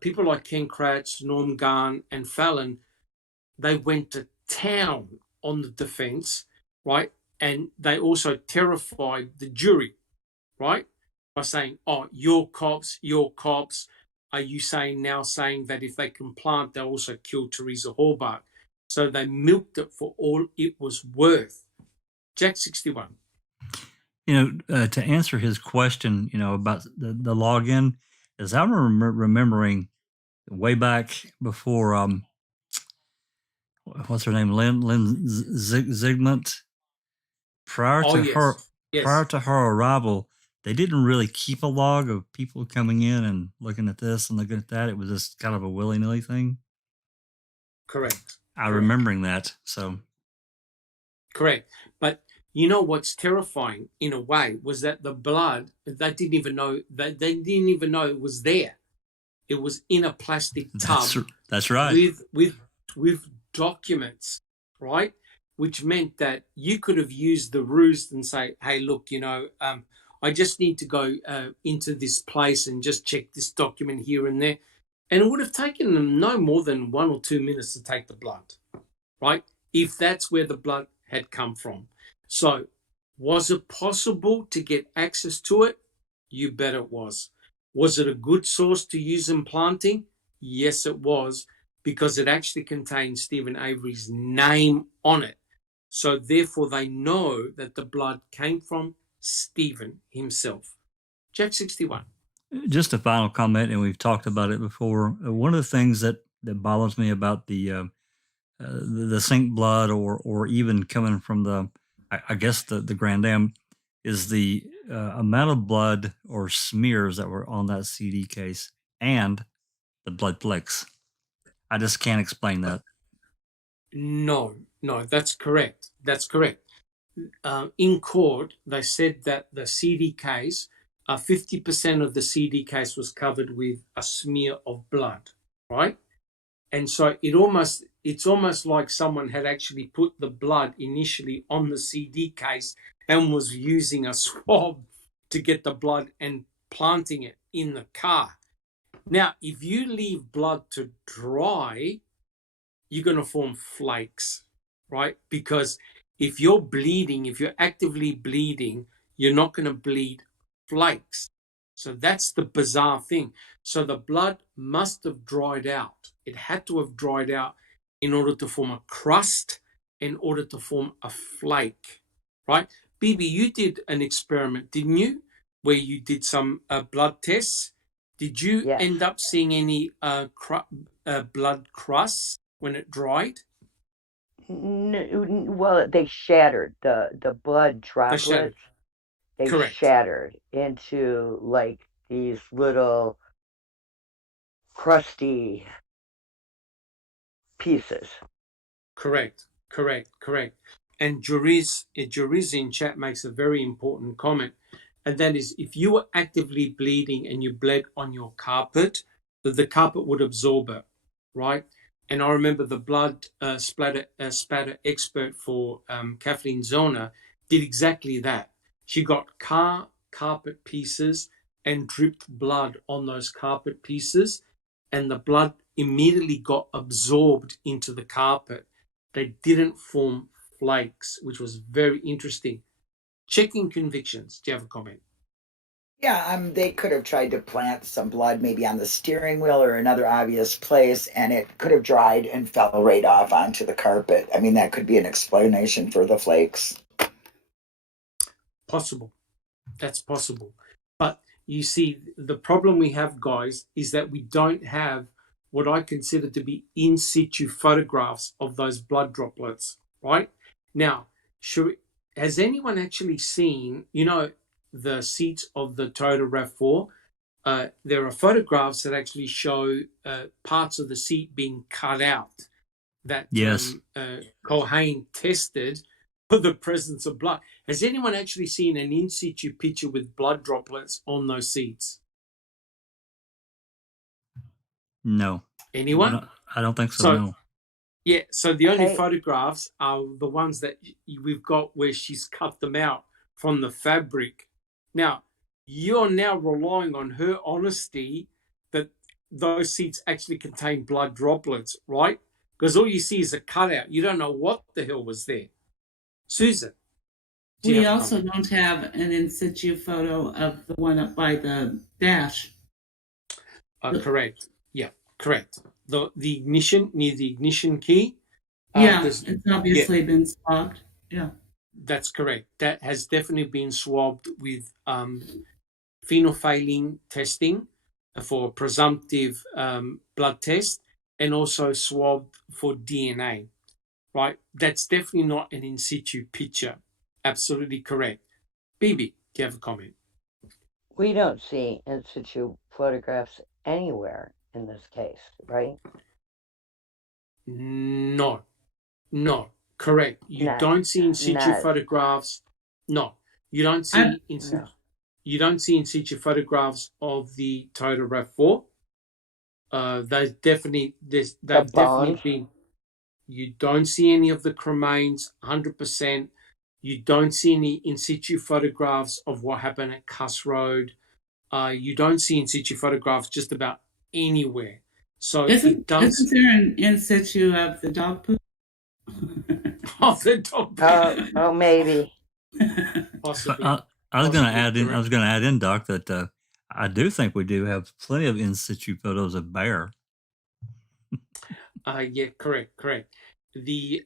people like Ken Kratz, Norm Garn, and Fallon, they went to town on the defense, right? And they also terrified the jury, right? By saying, oh, you're cops. Are you saying that if they can plant, they'll also kill Teresa Horbach? So they milked it for all it was worth. Jack 61. To answer his question, about the login, as I'm remembering way back before, what's her name, Lynn Zygmunt, prior to her arrival, they didn't really keep a log of people coming in and looking at this and looking at that. It was just kind of a willy-nilly thing. Correct. I'm remembering that. So. Correct. But you know what's terrifying in a way was that the blood, they didn't even know it was there. It was in a plastic tub. That's right. With documents, right? Which meant that you could have used the ruse and say, hey, look, I just need to go into this place and just check this document here and there. And it would have taken them no more than 1 or 2 minutes to take the blood, right? If that's where the blood had come from. So was it possible to get access to it? You bet it was. Was it a good source to use in planting? Yes, it was, because it actually contained Stephen Avery's name on it. So therefore they know that the blood came from Stephen himself. Jack 61. Just a final comment, and we've talked about it before. One of the things that bothers me about the the sink blood or even coming from the, I guess the Grand Dam, is the amount of blood or smears that were on that CD case and the blood flecks. I just can't explain that. No, that's correct. That's correct. In court, they said that the CD case, 50% of the CD case was covered with a smear of blood, right? And so it's almost like someone had actually put the blood initially on the CD case and was using a swab to get the blood and planting it in the car. Now, if you leave blood to dry, you're going to form flakes, right? Because if you're bleeding, if you're actively bleeding, you're not going to bleed flakes. So that's the bizarre thing. So the blood must have dried out. It had to have dried out in order to form a crust, in order to form a flake, right? Bibi, you did an experiment, didn't you? Where you did some blood tests. Did you end up seeing any blood crusts when it dried? Well, they shattered the blood droplets. They shattered into like these little crusty pieces. Correct. And Juriz in chat makes a very important comment, and that is, if you were actively bleeding and you bled on your carpet, the carpet would absorb it, right? And I remember the blood spatter expert for Kathleen Zona did exactly that. She got carpet pieces and dripped blood on those carpet pieces, and the blood immediately got absorbed into the carpet. They didn't form flakes, which was very interesting. Checking convictions. Do you have a comment? Yeah, they could have tried to plant some blood maybe on the steering wheel or another obvious place, and it could have dried and fell right off onto the carpet. I mean, that could be an explanation for the flakes. Possible. That's possible. But you see, the problem we have, guys, is that we don't have what I consider to be in situ photographs of those blood droplets, right? Now, has anyone actually seen, the seats of the Toyota RAV4? There are photographs that actually show parts of the seat being cut out that Culhane tested for the presence of blood. Has anyone actually seen an in situ picture with blood droplets on those seats? No. Anyone? I don't think so, no. Yeah, so the only photographs are the ones that we've got where she's cut them out from the fabric. Now, you're now relying on her honesty that those seats actually contain blood droplets, right? Because all you see is a cutout. You don't know what the hell was there. Susan? We also don't have an in situ photo of the one up by the dash. Correct. Yeah, correct. The ignition, near the ignition key. It's obviously been swabbed. Yeah. That's correct. That has definitely been swabbed with phenolphthalein testing for presumptive blood test, and also swabbed for DNA, right? That's definitely not an in situ picture. Absolutely correct. Bibi, do you have a comment? We don't see in situ photographs anywhere in this case, right? No, correct. You don't see in situ photographs. No, you don't see You don't see in situ photographs of the Toyota RAV4. They've definitely been. You don't see any of the cremains, 100%. You don't see any in situ photographs of what happened at Cuss Road. You don't see in situ photographs just about anywhere. So isn't there an in situ of the dog poop? Of the dog poop. Oh, maybe. Possibly. I was going to add in, Doc, that I do think we do have plenty of in situ photos of bear. Yeah, correct. The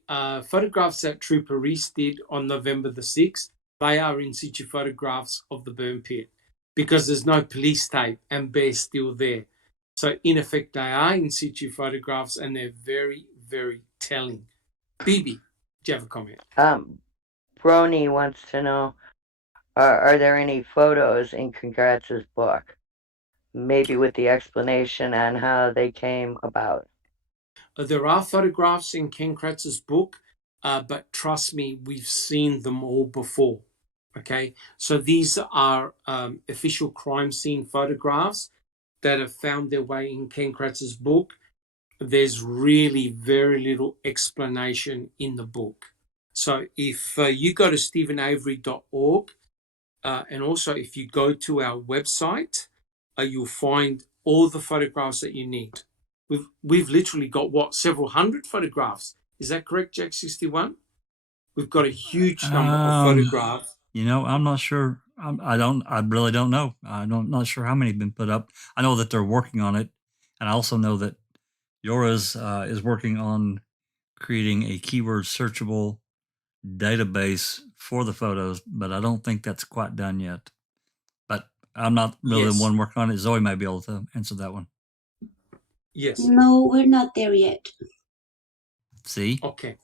photographs that Trooper Reese did on November the 6th, they are in situ photographs of the burn pit because there's no police tape and bear's still there. So in effect, they are in situ photographs, and they're very, very telling. Bibi, do you have a comment? Brony wants to know, are there any photos in Congrats' book? Maybe with the explanation on how they came about. There are photographs in Ken Kratz's book, but trust me, we've seen them all before. Okay, so these are official crime scene photographs that have found their way in Ken Kratz's book. There's really very little explanation in the book. So if you go to stephenavery.org, and also if you go to our website, you'll find all the photographs that you need. We've literally got several hundred photographs. Is that correct, Jack 61? We've got a huge number of photographs. You know, I'm not sure. I really don't know. I'm not sure how many have been put up. I know that they're working on it, and I also know that Yora's is working on creating a keyword searchable database for the photos, but I don't think that's quite done yet. But I'm not really the one working on it. Zoe may be able to answer that one. Yes. No, we're not there yet. See? Okay.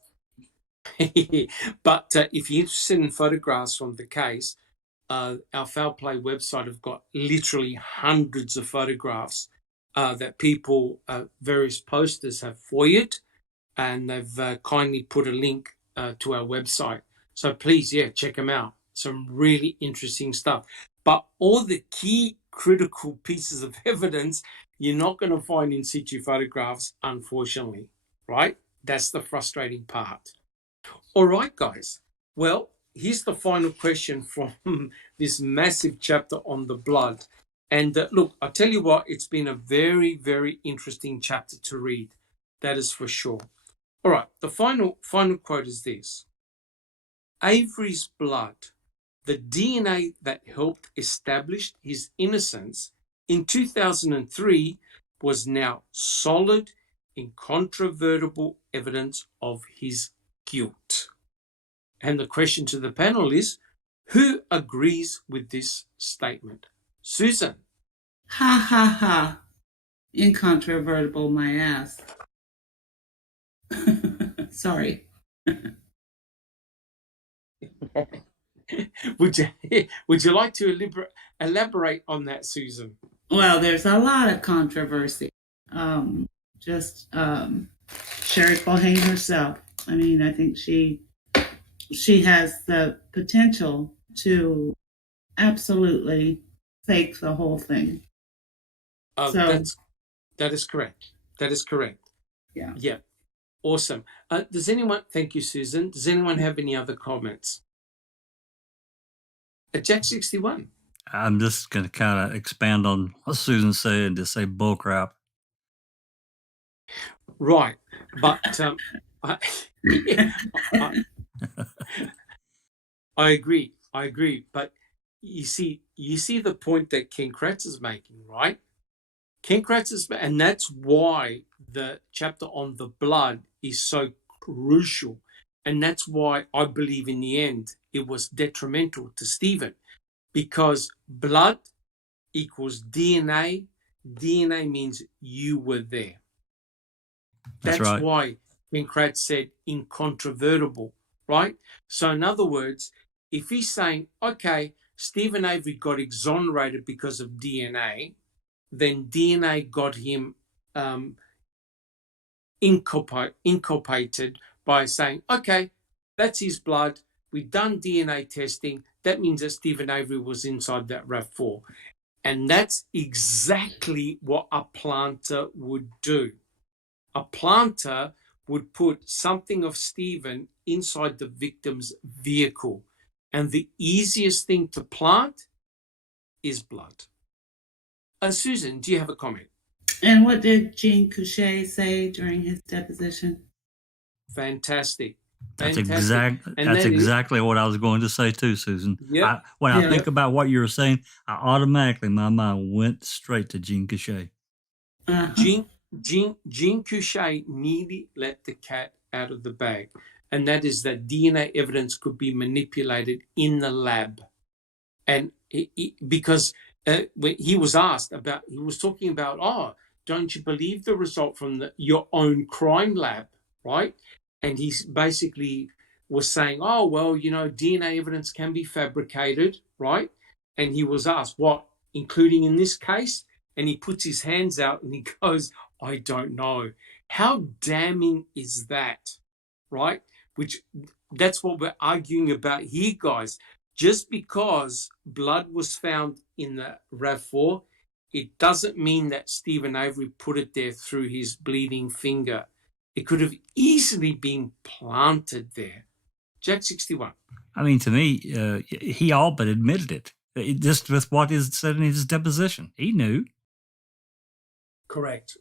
But if you're interested in photographs from the case, our Foul Play website have got literally hundreds of photographs that people, various posters have foiled, and they've kindly put a link to our website. So please, check them out. Some really interesting stuff. But all the key critical pieces of evidence you're not going to find in situ photographs, unfortunately, right? That's the frustrating part. All right, guys. Well, here's the final question from this massive chapter on the blood. And look, I'll tell you what, it's been a very, very interesting chapter to read. That is for sure. All right, the final quote is this. Avery's blood, the DNA that helped establish his innocence in 2003, was now solid, incontrovertible evidence of his guilt. And the question to the panel is, who agrees with this statement? Susan. Ha ha ha. Incontrovertible, my ass. Sorry. Would you like to elaborate on that, Susan? Well, there's a lot of controversy. Sherry Culhane herself. I mean, I think she has the potential to absolutely fake the whole thing. That is correct. That is correct. Yeah. Yeah. Awesome. Thank you, Susan. Does anyone have any other comments? Jack 61. I'm just going to kind of expand on what Susan said and just say bull crap. Right. But I agree. But you see the point that Ken Kratz is making, right? Ken Kratz and that's why the chapter on the blood is so crucial. And that's why I believe in the end it was detrimental to Stephen, because blood equals DNA. DNA means you were there. That's right. Why Ken Kratz said incontrovertible, right? So in other words, if he's saying, okay, Stephen Avery got exonerated because of DNA, then DNA got him inculpated by saying, okay, that's his blood. We've done DNA testing. That means that Stephen Avery was inside that RAV4. And that's exactly what a planter would do. A planter would put something of Stephen inside the victim's vehicle. And the easiest thing to plant is blood. Susan, do you have a comment? And what did Jean Couché say during his deposition? Fantastic. That's exactly what I was going to say too, Susan. Yep. When I think about what you were saying, my mind went straight to Jean Couché. Jean Couché nearly let the cat out of the bag, and that is that DNA evidence could be manipulated in the lab. And because when he was asked about, he was talking about, don't you believe the result from your own crime lab, right? And he basically was saying, oh, well, DNA evidence can be fabricated, right? And he was asked, what, including in this case? And he puts his hands out and he goes, I don't know. How damning is that, right? That's what we're arguing about here, guys. Just because blood was found in the RAV4, it doesn't mean that Stephen Avery put it there through his bleeding finger. It could have easily been planted there. Jack 61. I mean, to me, he all but admitted it. Just with what is said in his deposition. He knew. Correct.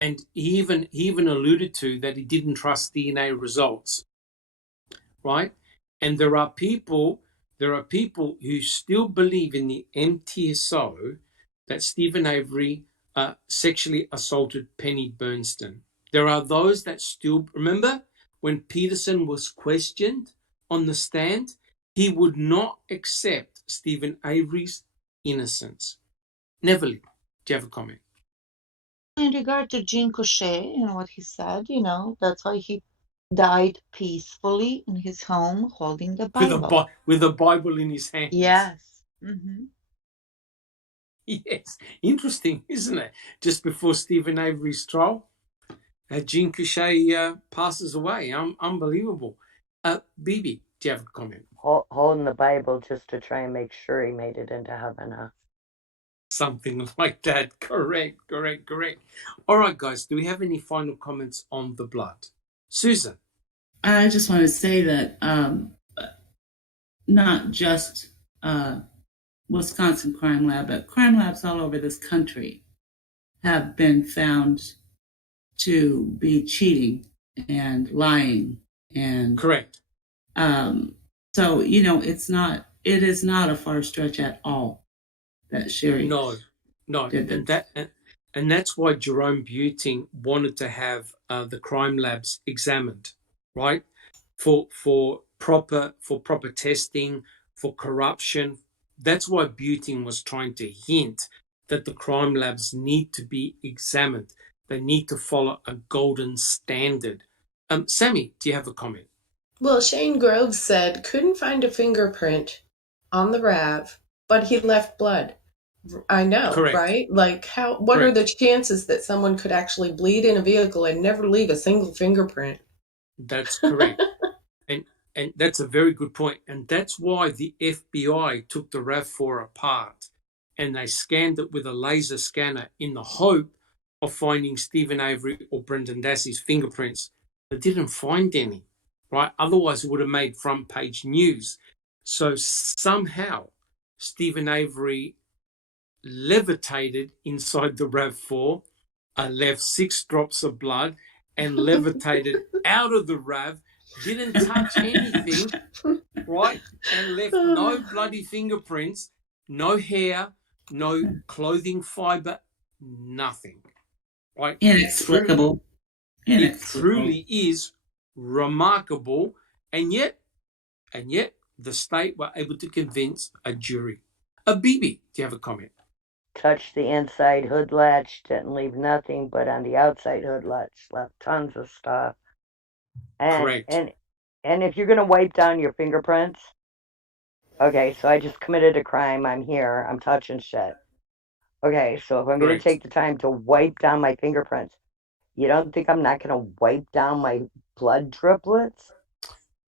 And he even alluded to that he didn't trust DNA results, right? And there are people who still believe in the MTSO that Stephen Avery sexually assaulted Penny Bernstein. There are those that still remember when Peterson was questioned on the stand, he would not accept Stephen Avery's innocence. Neverly, do you have a comment? In regard to Jean Couchet and what he said, that's why he died peacefully in his home holding the Bible. With a Bible in his hands. Yes. Mm-hmm. Yes. Interesting, isn't it? Just before Stephen Avery's trial, Jean Couchet passes away. Unbelievable. Bibi, do you have a comment? Holding the Bible just to try and make sure he made it into heaven, huh? Something like that. Correct. All right, guys, do we have any final comments on the blood? Susan? I just want to say that not just Wisconsin Crime Lab, but crime labs all over this country have been found to be cheating and lying. And correct. So, it is not a far stretch at all that Sherry. No. And that's why Jerome Buting wanted to have the crime labs examined, right? For proper testing, for corruption. That's why Buting was trying to hint that the crime labs need to be examined. They need to follow a golden standard. Sammy, do you have a comment? Well, Shane Groves said couldn't find a fingerprint on the RAV, but he left blood. I know, correct. Right? Like, what correct. Are the chances that someone could actually bleed in a vehicle and never leave a single fingerprint? That's correct. And that's a very good point. And that's why the FBI took the RAV4 apart and they scanned it with a laser scanner in the hope of finding Stephen Avery or Brendan Dassey's fingerprints. They didn't find any, right? Otherwise, it would have made front page news. So somehow, Stephen Avery levitated inside the RAV4, left 6 drops of blood, and levitated out of the RAV, didn't touch anything, right? And left no bloody fingerprints, no hair, no clothing fiber, nothing. Right? Inexplicable. It truly is remarkable, and yet the state were able to convince a jury. Bibi, do you have a comment? Touched the inside hood latch, didn't leave nothing, but on the outside hood latch left tons of stuff. And, correct. And if you're going to wipe down your fingerprints, okay, so I just committed a crime. I'm here. I'm touching shit. Okay, so if I'm going to take the time to wipe down my fingerprints, you don't think I'm not going to wipe down my blood driplets?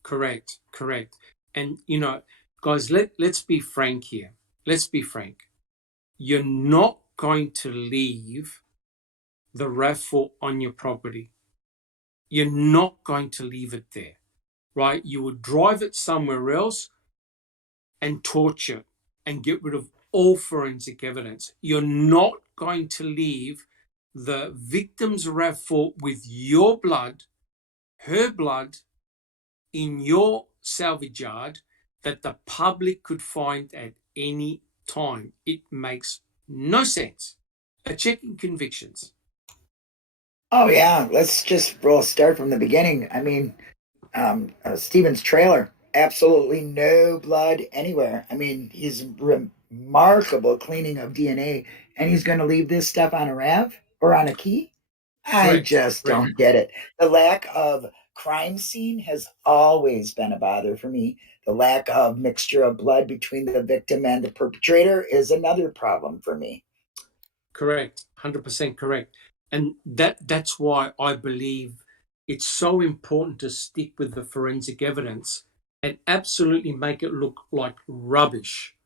Correct. And, guys, let's be frank here. Let's be frank. You're not going to leave the RAV4 on your property. You're not going to leave it there, right? You would drive it somewhere else and torture and get rid of all forensic evidence. You're not going to leave the victim's RAV4 with your blood, her blood, in your salvage yard that the public could find at any time. It makes no sense. A check in convictions. Oh yeah, let's just start from the beginning. I mean, Stephen's trailer, absolutely no blood anywhere. I mean, he's remarkable cleaning of DNA, and he's going to leave this stuff on a RAV or on a key? I just don't get it. The lack of crime scene has always been a bother for me. The lack of mixture of blood between the victim and the perpetrator is another problem for me. Correct, 100% correct. And that's why I believe it's so important to stick with the forensic evidence and absolutely make it look like rubbish.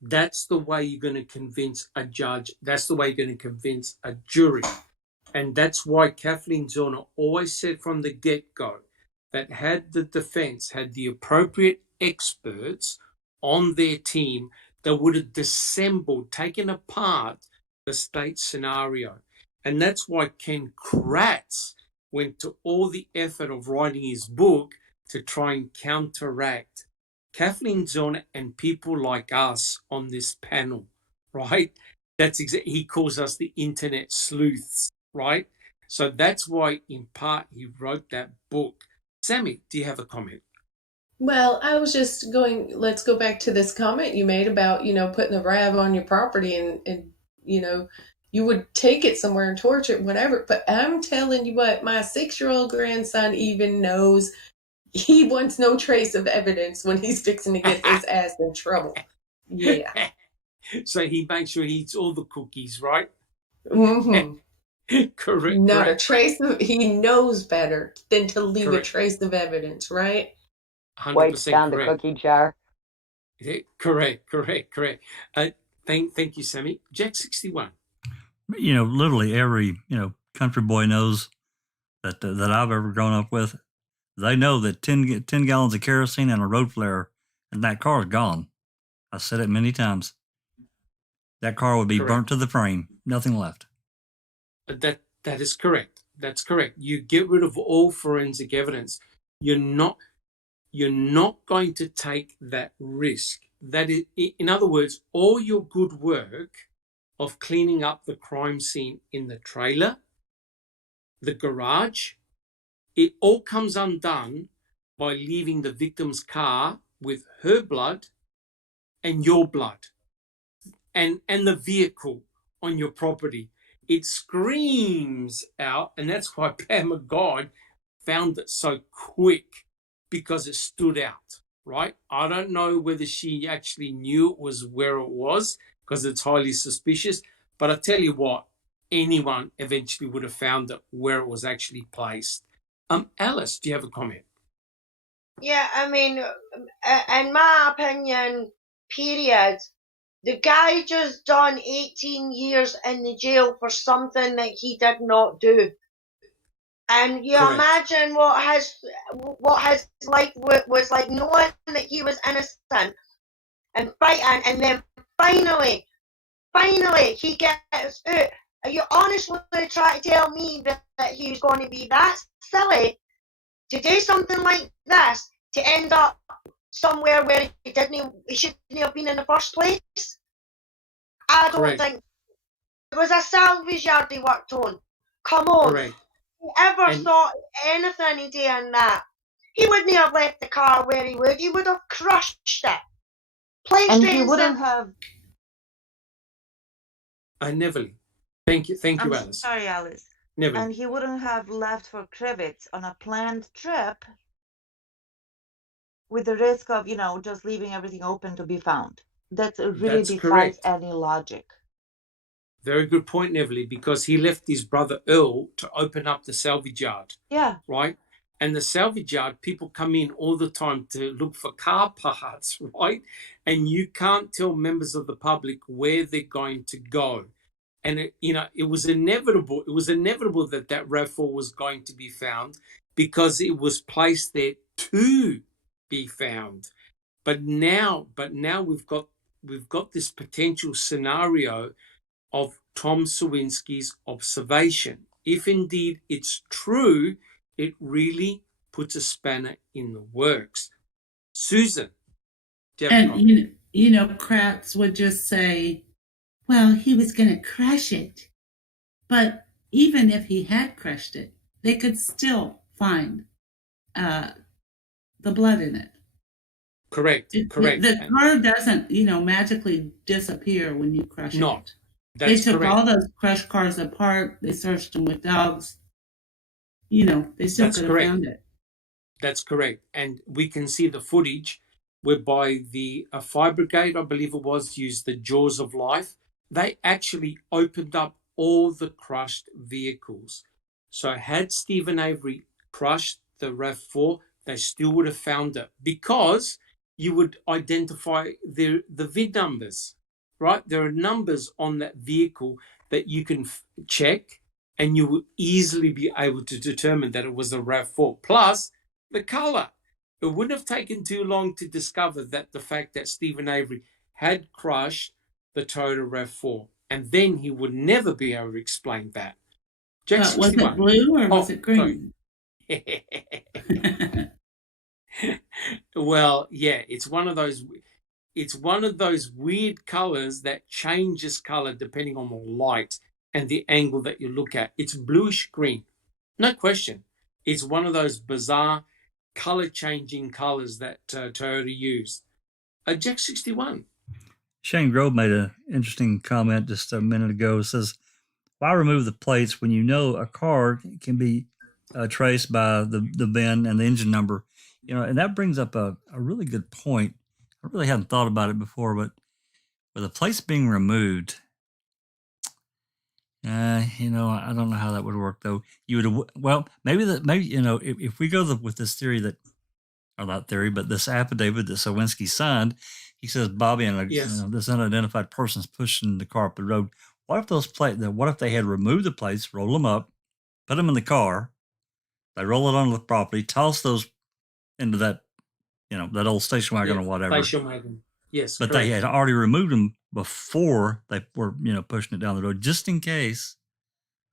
That's the way you're going to convince a judge. That's the way you're going to convince a jury. And that's why Kathleen Zorner always said from the get-go that had the defense had the appropriate experts on their team, they would have dissembled, taken apart the state scenario. And that's why Ken Kratz went to all the effort of writing his book to try and counteract Kathleen Zorner and people like us on this panel, right? That's he calls us the internet sleuths, right? So that's why, in part, he wrote that book. Sammy, do you have a comment? Well, I was just going, let's go back to this comment you made about, putting the RAV on your property and you would take it somewhere and torch it, whatever. But I'm telling you what, my 6-year-old grandson even knows he wants no trace of evidence when he's fixing to get his ass in trouble. Yeah. So he makes sure he eats all the cookies, right? Mm-hmm. Correct. Not a trace of, he knows better than to leave a trace of evidence, right? 100% Wipes down correct. the cookie jar. Correct. Thank you, Sammy. Jack 61. Literally every, country boy knows that I've ever grown up with. They know that 10 gallons of kerosene and a road flare, and that car is gone. I said it many times. That car would be burnt to the frame. Nothing left. That is correct. That's correct. You get rid of all forensic evidence. You're not going to take that risk. That is, in other words, all your good work of cleaning up the crime scene in the trailer, the garage, it all comes undone by leaving the victim's car with her blood and your blood and the vehicle on your property. It screams out, and that's why Pam McGod found it so quick, because it stood out, right? I don't know whether she actually knew it was where it was, because it's highly suspicious, but I tell you what, anyone eventually would have found it where it was actually placed. Alice, do you have a comment? Yeah, I mean, in my opinion, period, the guy just done 18 years in the jail for something that he did not do. And you imagine what his life was like, knowing that he was innocent and fighting, and then finally he gets out. Are you honestly trying to tell me that he was going to be that silly to do something like this, to end up somewhere where he shouldn't have been in the first place? I don't think it was a salvage yard he worked on. Come on. If he ever thought anything he did in that, he wouldn't have left the car where he would. He would have crushed it. And he wouldn't have. Never. Thank you, Alice. Sorry, Alice. Never. And he wouldn't have left for Krivitz on a planned trip with the risk of, just leaving everything open to be found. That really defies any logic. Very good point, Neville, because he left his brother Earl to open up the salvage yard. Yeah. Right? And the salvage yard, people come in all the time to look for car parts, right? And you can't tell members of the public where they're going to go. And, it was inevitable. It was inevitable that RAV4 was going to be found, because it was placed there to be found. But now we've got this potential scenario of Tom Sawinski's observation. If indeed it's true, it really puts a spanner in the works. Susan, do you have a comment? Kratz would just say, well, he was going to crush it. But even if he had crushed it, they could still find the blood in it. Correct. The car doesn't, magically disappear when you crush it. That's they took correct. all those crushed cars apart. They searched them with dogs. they still That's could have correct. found it. That's correct. And we can see the footage whereby the fire brigade, I believe it was, used the jaws of life. They actually opened up all the crushed vehicles. So had Stephen Avery crushed the RAV4, they still would have found it, because you would identify the VIN numbers, right? There are numbers on that vehicle that you can check, and you will easily be able to determine that it was a RAV4. Plus, the color. It wouldn't have taken too long to discover that the fact that Stephen Avery had crushed the Toyota RAV4, and then he would never be able to explain that. Jack 61. Was it blue or was it green? Well, yeah, it's one of those weird colors that changes color depending on the light and the angle that you look at. It's bluish green, no question. It's one of those bizarre color-changing colors that Toyota used. Jack 61. Shane Grove made an interesting comment just a minute ago. It says, why remove the plates when you know a car can be traced by the VIN and the engine number? And that brings up a really good point. I really hadn't thought about it before, but with the plates being removed, I don't know how that would work though. You would, well, maybe if we go with this theory that, or not theory, but this affidavit that Sowinski signed, he says Bobby and this unidentified person's pushing the car up the road. What if those plates? What if they had removed the plates, roll them up, put them in the car, they roll it onto the property, toss those into that, that old station wagon or whatever. Station wagon. Yes, but correct. They had already removed them before they were, pushing it down the road, just in case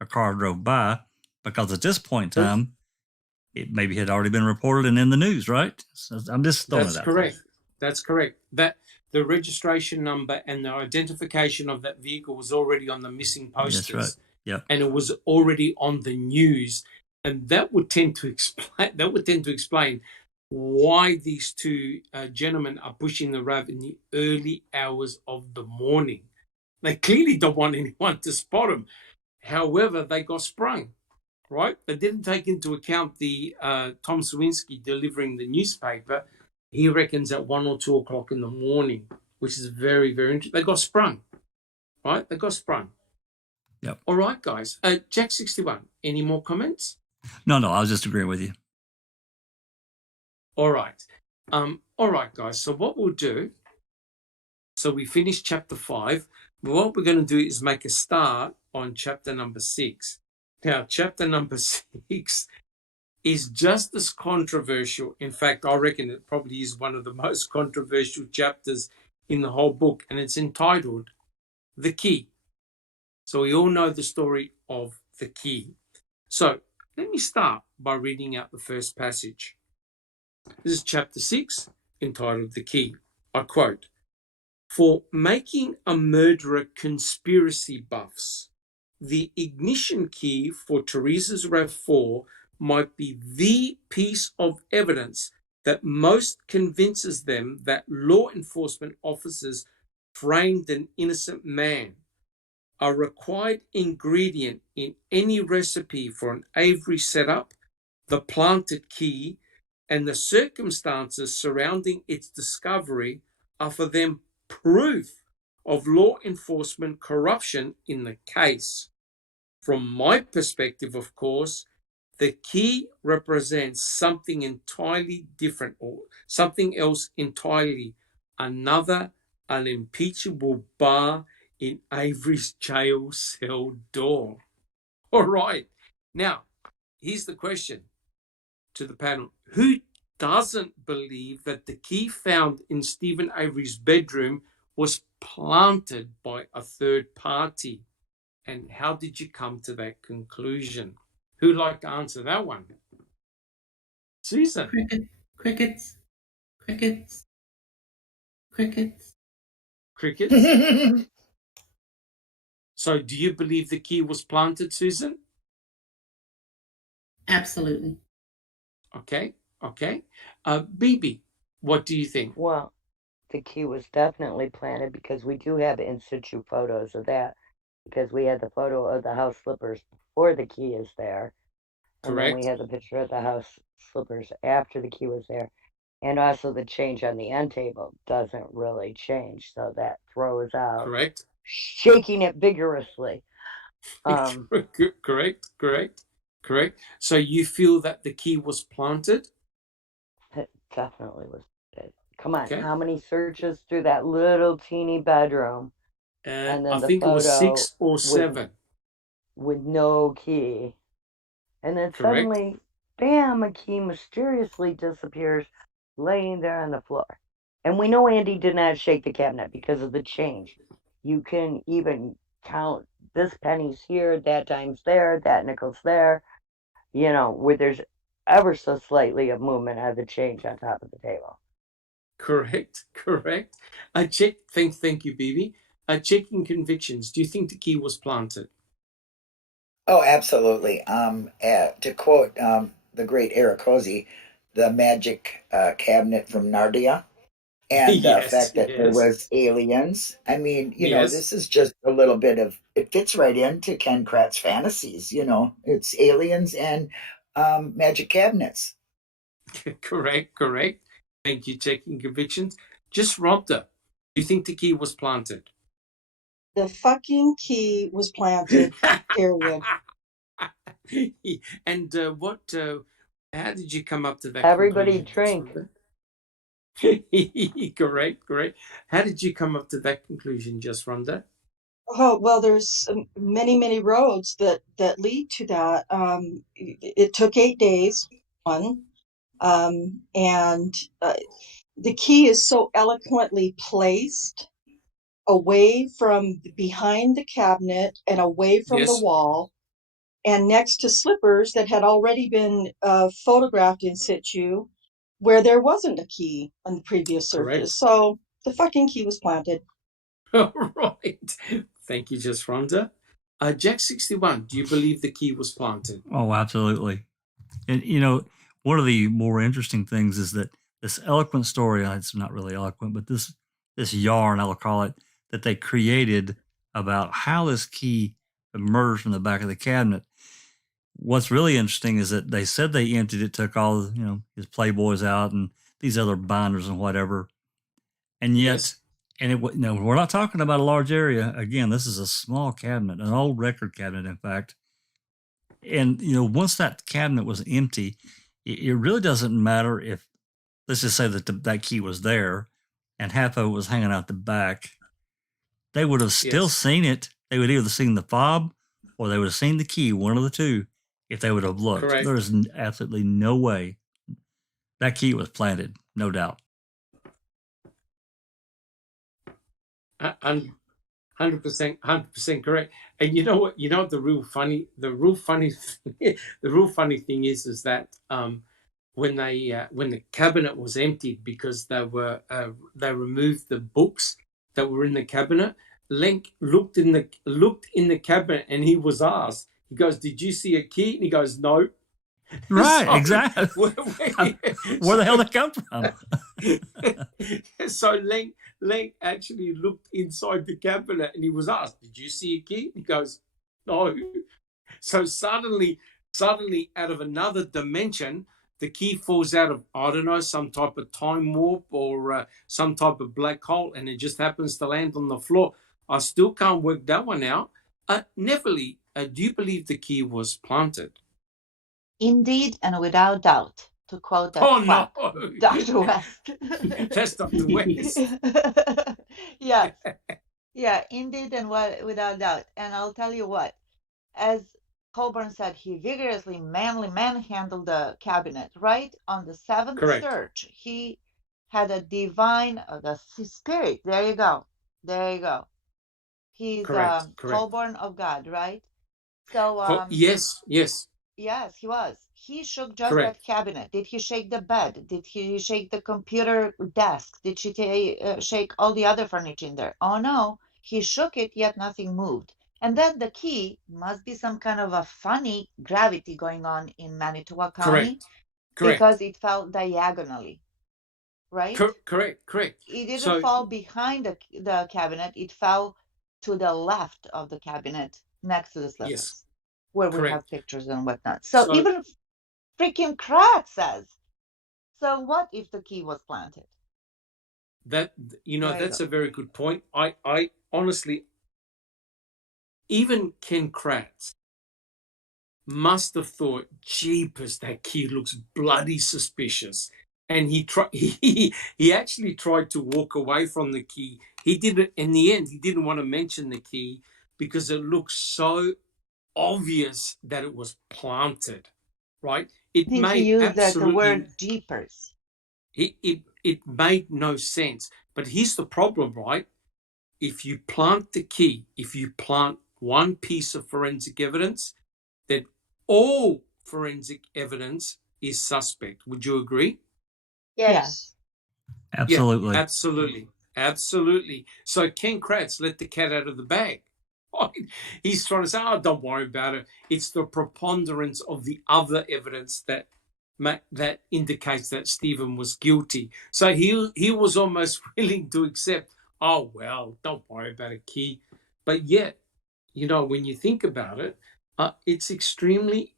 a car drove by, because at this point in time, it maybe had already been reported and in the news, right? So I'm just throwing it out. That's correct. That the registration number and the identification of that vehicle was already on the missing posters. That's right. Yeah. And it was already on the news, and that would tend to explain why these two gentlemen are pushing the RAV in the early hours of the morning. They clearly don't want anyone to spot them. However, they got sprung, right? They didn't take into account the Tom Sowinski delivering the newspaper. He reckons at 1 or 2 o'clock in the morning, which is very, very interesting. They got sprung, right? They got sprung. Yep. All right, guys. Jack 61, any more comments? No, I was just agreeing with you. All right. All right, guys. So what we'll do, so we finished chapter 5. But what we're going to do is make a start on chapter number 6. Now, chapter number 6 is just as controversial. In fact, I reckon it probably is one of the most controversial chapters in the whole book, and it's entitled The Key. So we all know the story of the key. So let me start by reading out the first passage. This is chapter 6, entitled The Key. I quote, "For making a murderer conspiracy buffs, the ignition key for Teresa's RAV4 might be the piece of evidence that most convinces them that law enforcement officers framed an innocent man. A required ingredient in any recipe for an Avery setup, the planted key, and the circumstances surrounding its discovery are for them proof of law enforcement corruption in the case. From my perspective, of course, the key represents something entirely different, or something else entirely, another unimpeachable bar in Avery's jail cell door." All right. Now, here's the question to the panel. Who doesn't believe that the key found in Stephen Avery's bedroom was planted by a third party? And how did you come to that conclusion? Who'd like to answer that one? Susan. Crickets. So do you believe the key was planted, Susan? Absolutely. Okay. Bibi, what do you think? And then we had the picture at the house slippers after the key was there. And also the change on the end table doesn't really change. So that throws out shaking it vigorously. Correct. So you feel that the key was planted? It definitely was. Come on, how many searches through that little teeny bedroom? And then I think it was 6 or 7. With no key. And then suddenly, bam, a key mysteriously disappears laying there on the floor. And we know Andy did not shake the cabinet because of the change. You can even count this penny's here, that dime's there, that nickel's there, you know, where there's ever so slightly of movement of the change on top of the table. Correct. Thank you, Bibi. Checking convictions. Do you think the key was planted? Oh, absolutely. To quote the great Eric Hosey, the magic cabinet from Narnia, and the fact that there was aliens. I mean, you know, this is just a little bit of, it fits right into Ken Kratz fantasies, you know, it's aliens and magic cabinets. Correct. Thank you, checking convictions. Just Rhonda, do you think the key was planted? The fucking key was planted, period. And how did you come up to that Everybody conclusion? drink. Correct. How did you come up to that conclusion, just Rhonda? Oh, well, there's many roads that lead to that. It took 8 days, and the key is so eloquently placed away from behind the cabinet and away from the wall, and next to slippers that had already been photographed in situ, where there wasn't a key on the previous surface. So the fucking key was planted. All right. Thank you, just Rhonda. Jack 61, do you believe the key was planted? Oh, absolutely. And, you know, one of the more interesting things is that this eloquent story, it's not really eloquent, but this yarn, I'll call it, that they created about how this key emerged from the back of the cabinet. What's really interesting is that they said they emptied it, took all, you know, his Playboys out and these other binders and whatever. And yet, and it, you know, we're not talking about a large area. Again, this is a small cabinet, an old record cabinet, in fact. And, you know, once that cabinet was empty, it really doesn't matter if, let's just say that that key was there and half of it was hanging out the back. They would have still seen it. They would either seen the fob or they would have seen the key, one of the two, if they would have looked. There's absolutely no way that key was planted, no doubt. 100% correct. And you know what? You know what the real funny thing is that when the cabinet was emptied because they removed the books that were in the cabinet, Lenk looked in the cabinet and he was asked. He goes, "Did you see a key?" And he goes, "No." Right, exactly. Where the hell did it come from? So Lenk actually looked inside the cabinet and he was asked, "Did you see a key?" And he goes, "No." So suddenly, out of another dimension, the key falls out of, I don't know, some type of time warp or some type of black hole, and it just happens to land on the floor. I still can't work that one out. Neverly, do you believe the key was planted? Indeed and without doubt, to quote that quack, Dr. West. That's Dr. West. Yes. Yeah, indeed and without doubt. And I'll tell you what, as Colburn said, he vigorously, manhandled the cabinet. Right on the 7th search, he had a divine, the spirit. There you go. He's Colburn of God, right? So yes, he was. He shook just that cabinet. Did he shake the bed? Did he shake the computer desk? Did she shake all the other furniture in there? Oh no, he shook it, yet nothing moved. And then the key must be some kind of a funny gravity going on in Manitowoc County, because it fell diagonally, right? Correct. It didn't fall behind the cabinet. It fell to the left of the cabinet, next to the slippers. where we have pictures and whatnot. So even freaking Kratz says, so what if the key was planted? That, that's a very good point. I honestly, even Ken Kratz must have thought, jeepers, that key looks bloody suspicious. And he actually tried to walk away from the key. He didn't, in the end, he didn't want to mention the key because it looked so obvious that it was planted, right? I think he used the word jeepers. It made no sense. But here's the problem, right? If you plant the key, if you plant one piece of forensic evidence, then all forensic evidence is suspect. Would you agree? Yes. Absolutely. Yeah, absolutely. So Ken Kratz let the cat out of the bag. He's trying to say, oh, don't worry about it. It's the preponderance of the other evidence that indicates that Stephen was guilty. So he was almost willing to accept, oh, well, don't worry about a key. But yet, when you think about it, it's extremely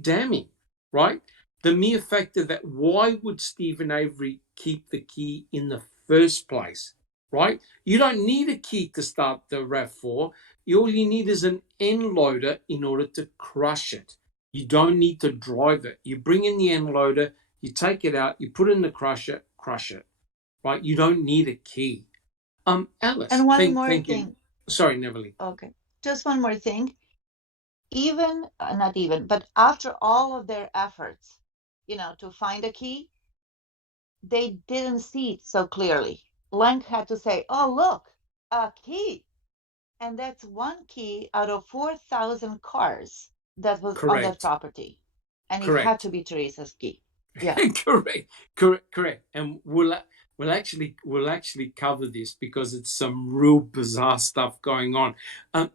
damning, right? The mere fact that why would Stephen Avery keep the key in the first place, right? You don't need a key to start the RAV4. All you need is an end loader in order to crush it. You don't need to drive it. You bring in the end loader, you take it out, you put it in the crusher, crush it, right? You don't need a key. Alice. And one more thing. Sorry, Neverly. Okay, just one more thing. But after all of their efforts, to find a key, they didn't see it so clearly. Lenk had to say, oh, look, a key. And that's one key out of 4,000 cars that was on that property. And it had to be Teresa's key. Yeah. Correct. And we'll actually cover this because it's some real bizarre stuff going on.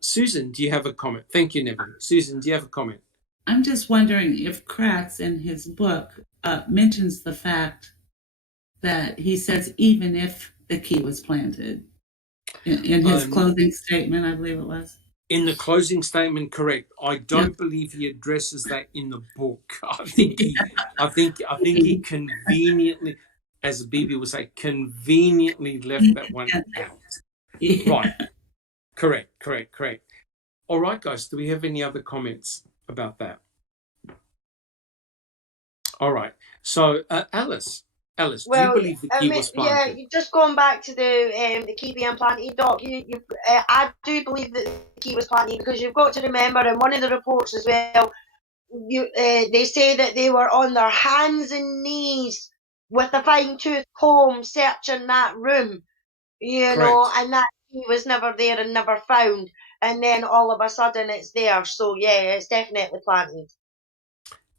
Susan, do you have a comment? Thank you, Neville. Susan, do you have a comment? I'm just wondering if Kratz in his book mentions the fact that he says even if the key was planted in his closing statement, I believe it was. In the closing statement, correct. I don't believe he addresses that in the book. I think he conveniently, as BB would say, conveniently left that one out. Right. Correct. All right, guys. Do we have any other comments about that? All right. So, Alice, do you believe the key was planted? Yeah, just going back to the key being planted, Doc, I do believe that the key was planted because you've got to remember in one of the reports as well, they say that they were on their hands and knees with a fine-tooth comb searching that room, and that key was never there and never found, and then all of a sudden it's there. So yeah, it's definitely planted.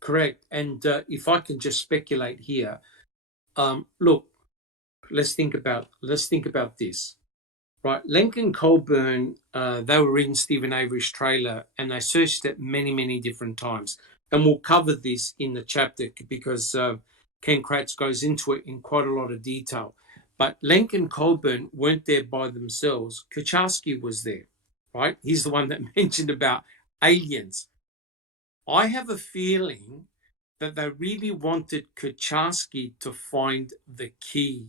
Correct. And if I can just speculate here, look, let's think about this, right? Lincoln Colburn, they were in Stephen Avery's trailer and they searched it many, many different times. And we'll cover this in the chapter because Ken Kratz goes into it in quite a lot of detail. But Lincoln Colburn weren't there by themselves. Kucharski was there, right? He's the one that mentioned about aliens. I have a feeling that they really wanted Kucharski to find the key,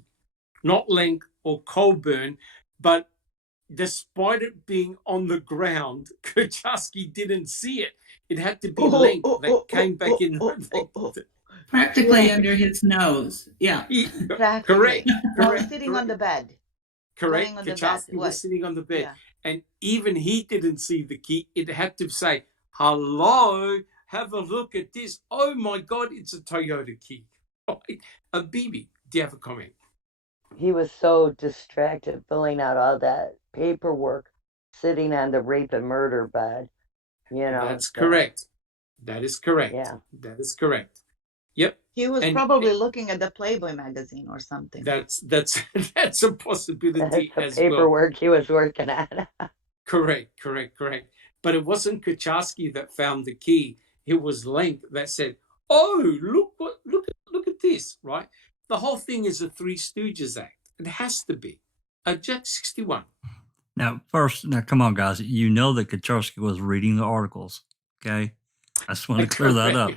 not Lenk or Colburn, but despite it being on the ground, Kucharski didn't see it. It had to be Lenk that came back in. Practically under his nose. Yeah. Correct. Sitting on the bed. Correct. Kucharski was sitting on the bed. Yeah. And even he didn't see the key. It had to say, hello, have a look at this. Oh my God, it's a Toyota key. Bibi, do you have a comment? He was so distracted filling out all that paperwork, sitting on the rape and murder bed. That's correct. That is correct. Yeah. That is correct. Yep. He was probably looking at the Playboy magazine or something. That's a possibility as well. Paperwork he was working at. Correct. But it wasn't Kucharski that found the key. It was Lenk that said, "Oh, look at this!" Right? The whole thing is a Three Stooges act. It has to be. Jack 61. Now, first, come on, guys. You know that Kaczorski was reading the articles. Okay, I just want to clear that up.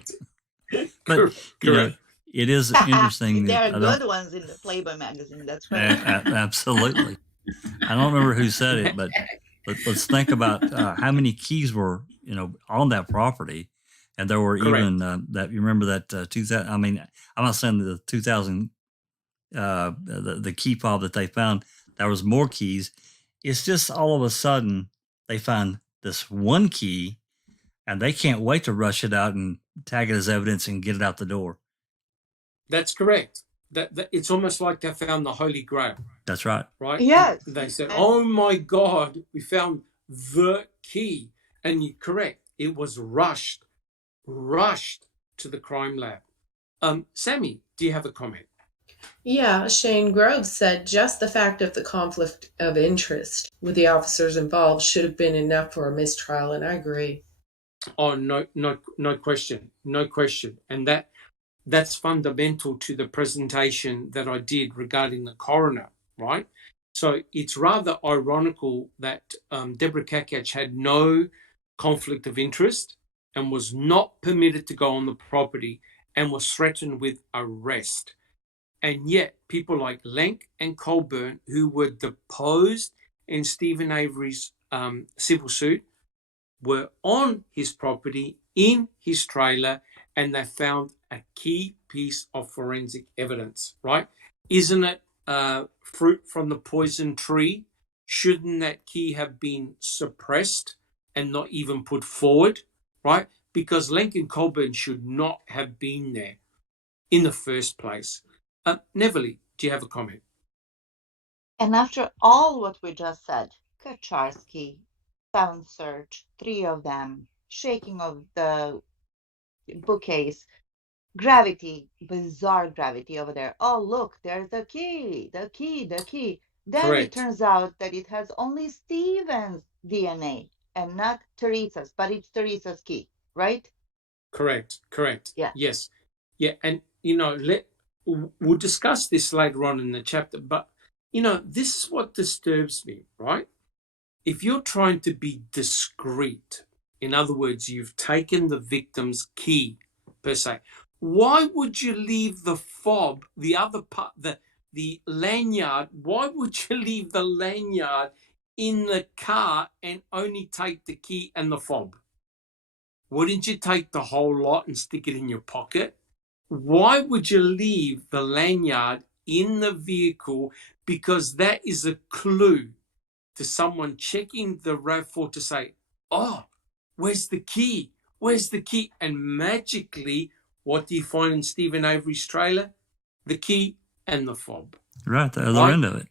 But you know, it is interesting. There are that good ones in the Playboy magazine. That's right. Absolutely. I don't remember who said it, but let's think about how many keys were on that property, and there were even that you remember that 2000. I mean, I'm not saying the 2000 the key fob that they found. There was more keys. It's just all of a sudden they find this one key, and they can't wait to rush it out and tag it as evidence and get it out the door. That's correct. That it's almost like they found the Holy Grail. That's right. Right? Yes. And they said, "Oh my God, we found the key." And you're correct. It was rushed to the crime lab. Sammy, do you have a comment? Yeah, Shane Groves said just the fact of the conflict of interest with the officers involved should have been enough for a mistrial, and I agree. Oh, no question. No question. And that's fundamental to the presentation that I did regarding the coroner, right? So it's rather ironical that Deborah Kakach had no conflict of interest and was not permitted to go on the property and was threatened with arrest. And yet people like Lenk and Colburn, who were deposed in Stephen Avery's civil suit, were on his property in his trailer, and they found a key piece of forensic evidence, right? Isn't it fruit from the poison tree? Shouldn't that key have been suppressed and not even put forward, right? Because Lincoln Colburn should not have been there in the first place. Neverly, do you have a comment? And after all what we just said, Kaczorski, sound search, 3 of them, shaking of the bookcase, gravity, bizarre gravity over there. Oh, look, there's the key. Then Correct. It turns out that it has only Stephen's DNA and not Teresa's, but it's Teresa's key, right? Correct. Yeah. Yes. Yeah, and, we'll discuss this later on in the chapter, but, this is what disturbs me, right? If you're trying to be discreet, in other words, you've taken the victim's key, per se, why would you leave the fob, the other part, the lanyard, why would you leave the lanyard in the car and only take the key and the fob? Wouldn't you take the whole lot and stick it in your pocket? Why would you leave the lanyard in the vehicle? Because that is a clue to someone checking the RAV4 to say, oh, where's the key? And magically, what do you find in Stephen Avery's trailer? The key and the fob. Right, the other end of it.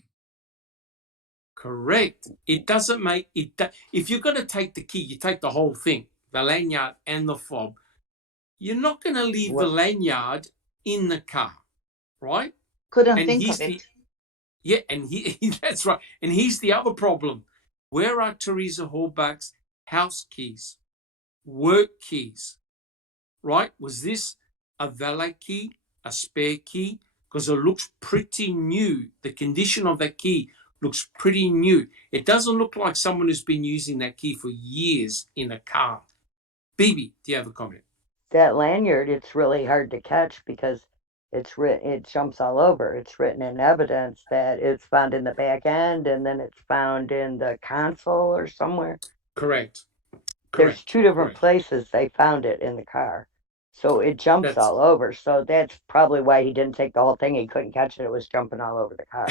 Correct. It doesn't make it. If you're going to take the key, you take the whole thing, the lanyard and the fob. You're not going to leave the lanyard in the car, right? Couldn't think of it. Yeah, and that's right. And here's the other problem. Where are Teresa Hallback's house keys, work keys, right? Was this a valet key, a spare key? Because it looks pretty new. The condition of that key looks pretty new. It doesn't look like someone who's been using that key for years in a car. Bibi, do you have a comment? That lanyard, it's really hard to catch because it jumps all over. It's written in evidence that it's found in the back end and then it's found in the console or somewhere. Correct. There's 2 different places they found it in the car. So it jumps all over. So that's probably why he didn't take the whole thing. He couldn't catch it. It was jumping all over the car.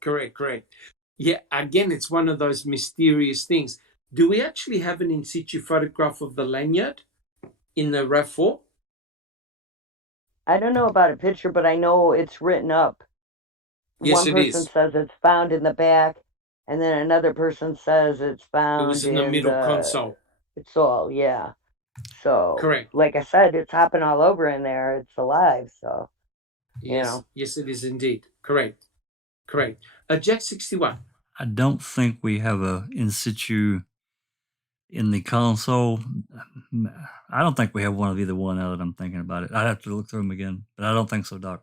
Correct. Yeah, again, it's one of those mysterious things. Do we actually have an in situ photograph of the lanyard in the RAV4? I don't know about a picture, but I know it's written up. Yes, One person says it's found in the back, and then another person says it's found it was in the middle console. It's all, yeah. So, correct. Like I said, it's hopping all over in there. It's alive, so, yes, Yes, it is indeed. Correct. Jack 61. I don't think we have a in situ in the console. I don't think we have one of either one now that I'm thinking about it. I'd have to look through them again, but I don't think so, Doc.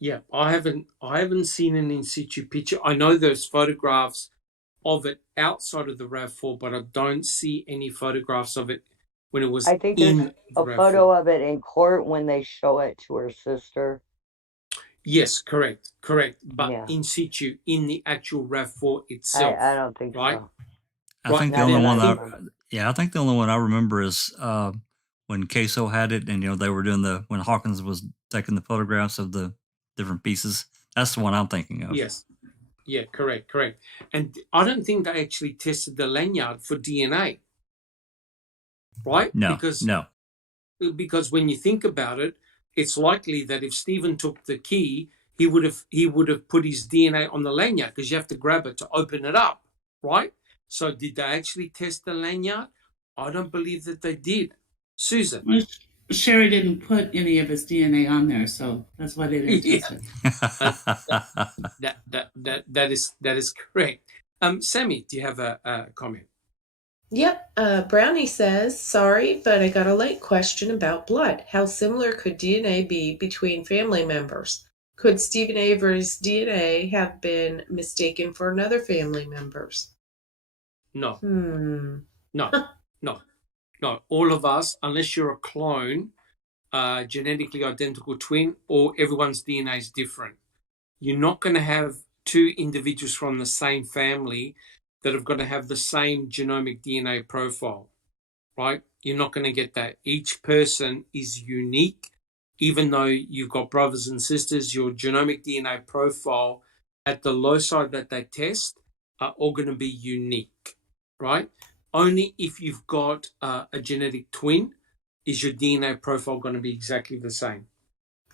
Yeah, I haven't seen an in situ picture. I know there's photographs of it outside of the RAV4, but I don't see any photographs of it when it was I think there's in the a RAV4. photo of it in court when they show it to her sister. Yes, correct. But Yeah. in situ, in the actual RAV4 itself. I don't think right? so. I think the Not only that one I think the only one I remember is when CASO had it, and they were doing when Hawkins was taking the photographs of the different pieces. That's the one I'm thinking of. Yes. Yeah, correct. And I don't think they actually tested the lanyard for DNA, right? No. Because when you think about it, it's likely that if Stephen took the key, he would have put his DNA on the lanyard, because you have to grab it to open it up, right? So did they actually test the lanyard? I don't believe that they did. Susan. Well, Sherry didn't put any of his DNA on there, so that's why they didn't test it. That is correct. Sammy, do you have a comment? Yep. Brownie says, sorry, but I got a late question about blood. How similar could DNA be between family members? Could Stephen Avery's DNA have been mistaken for another family member's? No. No. All of us, unless you're a clone, genetically identical twin, or everyone's DNA is different. You're not going to have two individuals from the same family that have got to have the same genomic DNA profile, right? You're not going to get that. Each person is unique. Even though you've got brothers and sisters, your genomic DNA profile at the loci that they test are all going to be unique, right? Only if you've got a genetic twin is your DNA profile going to be exactly the same.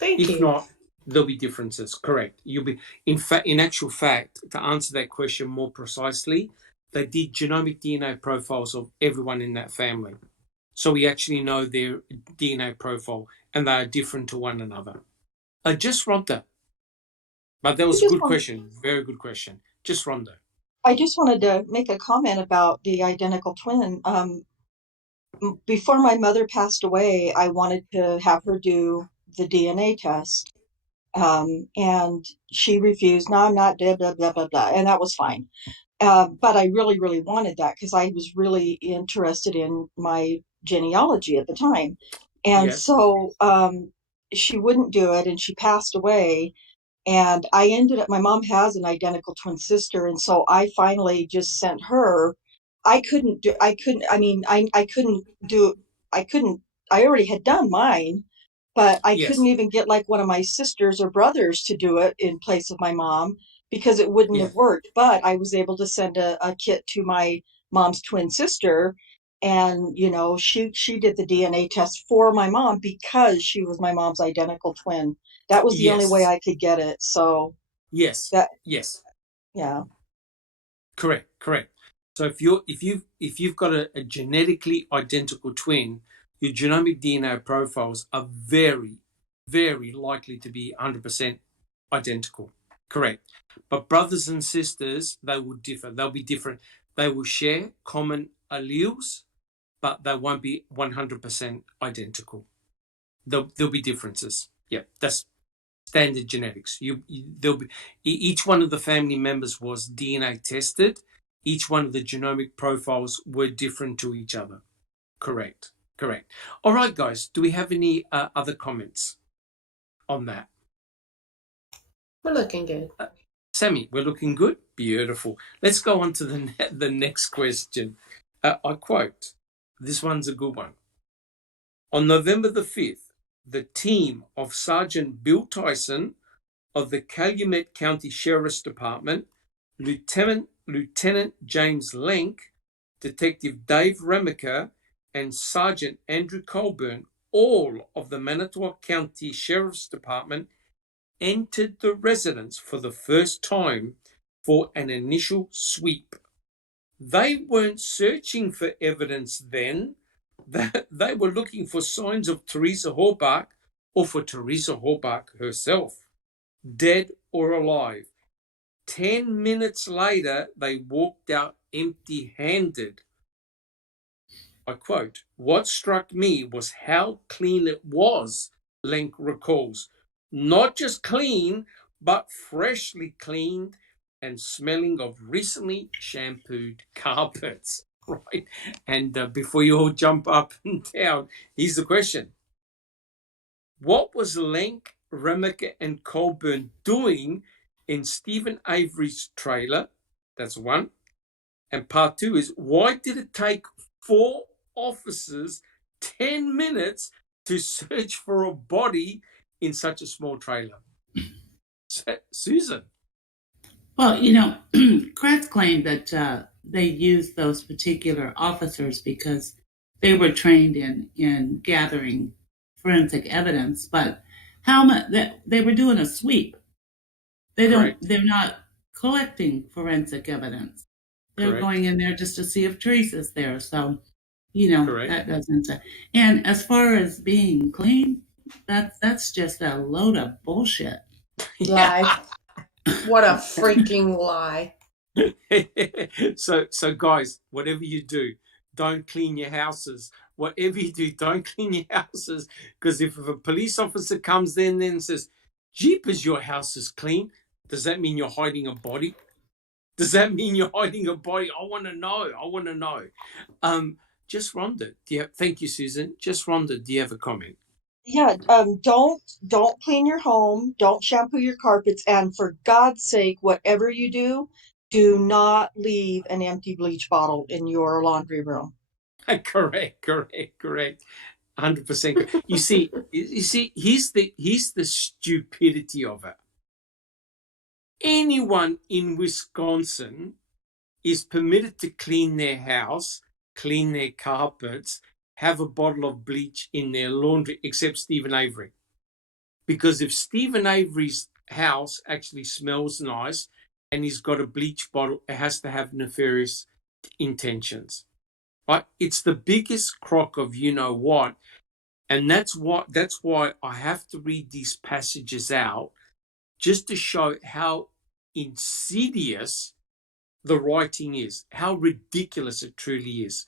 If not, there'll be differences. Correct. You'll be in actual fact, to answer that question more precisely, they did genomic DNA profiles of everyone in that family. So we actually know their DNA profile, and they are different to one another. Just Rhonda. But that was a good question. Very good question. Just Rhonda. I just wanted to make a comment about the identical twin. Before my mother passed away, I wanted to have her do the DNA test. And she refused. No, I'm not, blah, blah, blah, blah, blah. And that was fine. But I really, really wanted that because I was really interested in my genealogy at the time. And so she wouldn't do it, and she passed away. And I ended up, my mom has an identical twin sister. And so I finally just sent her. I already had done mine, but I couldn't even get like one of my sisters or brothers to do it in place of my mom because it wouldn't have worked. But I was able to send a kit to my mom's twin sister. And, she did the DNA test for my mom because she was my mom's identical twin. That was the only way I could get it. So yes. Yeah. Correct. So if you've got a genetically identical twin, your genomic DNA profiles are very, very likely to be 100% identical. Correct. But brothers and sisters, they will differ. They'll be different. They will share common alleles, but they won't be 100% identical. There'll be differences. Yeah, that's standard genetics. There'll be each one of the family members was DNA tested. Each one of the genomic profiles were different to each other. Correct. All right, guys. Do we have any other comments on that? We're looking good. Sammy, we're looking good? Beautiful. Let's go on to the next question. I quote, this one's a good one. On November the 5th, the team of Sergeant Bill Tyson of the Calumet County Sheriff's Department, Lieutenant James Lenk, Detective Dave Remiker, and Sergeant Andrew Colburn, all of the Manitowoc County Sheriff's Department, entered the residence for the first time for an initial sweep. They weren't searching for evidence then. They were looking for signs of Teresa Horbach or for Teresa Horbach herself, dead or alive. 10 minutes later, they walked out empty-handed. I quote, what struck me was how clean it was, Lenk recalls. not just clean, but freshly cleaned and smelling of recently shampooed carpets, right? And before you all jump up and down, here's the question. What was Lenk, Remaker, and Colburn doing in Stephen Avery's trailer? That's one. And part two is, why did it take 4 officers 10 minutes to search for a body in such a small trailer? Susan. Well, Kratz claimed that they used those particular officers because they were trained in gathering forensic evidence, but how much that they were doing a sweep. They're not collecting forensic evidence. They're going in there just to see if Teresa's there. So, that doesn't. And as far as being clean, that's just a load of bullshit. Lie. What a freaking lie. So guys, whatever you do, don't clean your houses. Whatever you do, don't clean your houses, because if a police officer comes in and says, "Jeepers, your house is clean," does that mean you're hiding a body? Does that mean you're hiding a body? I want to know. Just Rhonda, thank you, Susan. Just Rhonda, do you have a comment? Yeah, don't clean your home, don't shampoo your carpets, and for God's sake, whatever you do not leave an empty bleach bottle in your laundry room. Correct. 100%. You see, here's the stupidity of it. Anyone in Wisconsin is permitted to clean their house, clean their carpets, have a bottle of bleach in their laundry, except Stephen Avery. Because if Stephen Avery's house actually smells nice and he's got a bleach bottle, it has to have nefarious intentions. Right? It's the biggest crock of what. And that's why I have to read these passages out, just to show how insidious the writing is, how ridiculous it truly is.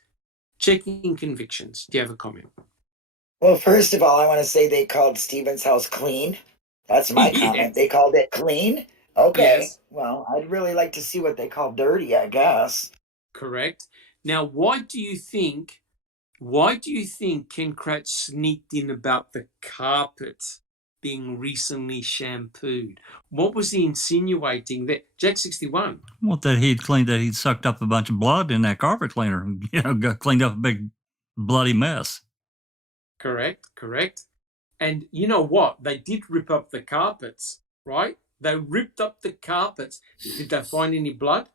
Checking convictions. Do you have a comment? Well, first of all, I want to say they called Stephen's house clean. That's my comment. They called it clean? Okay. Yes. Well, I'd really like to see what they call dirty, I guess. Correct. Now, why do you think Ken Kratz sneaked in about the carpets being recently shampooed? What was he insinuating there? Jack 61. Well, that he'd sucked up a bunch of blood in that carpet cleaner and, got cleaned up a big bloody mess. Correct. And you know what? They did rip up the carpets, right? They ripped up the carpets. Did they find any blood?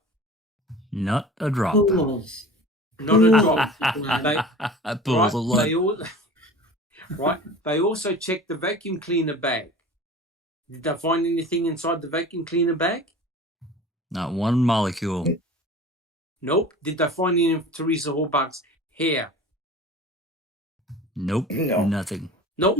Not a drop. Pools. Not a drop. Pools of blood. They also checked the vacuum cleaner bag. Did they find anything inside the vacuum cleaner bag? Not one molecule. Nope. Did they find any of Teresa Horbach's hair? Nope. No. Nothing. Nope.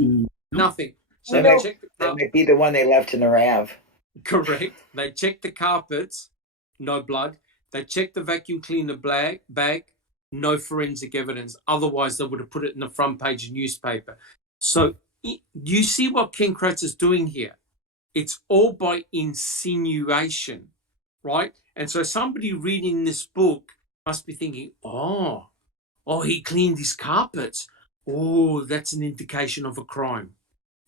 Nothing. So that might be the one they left in the RAV. Correct. They checked the carpets, no blood. They checked the vacuum cleaner bag, no forensic evidence. Otherwise, they would have put it in the front page of newspaper. So you see what Ken Kratz is doing here? It's all by insinuation, right? And so somebody reading this book must be thinking, oh, he cleaned his carpets. Oh, that's an indication of a crime.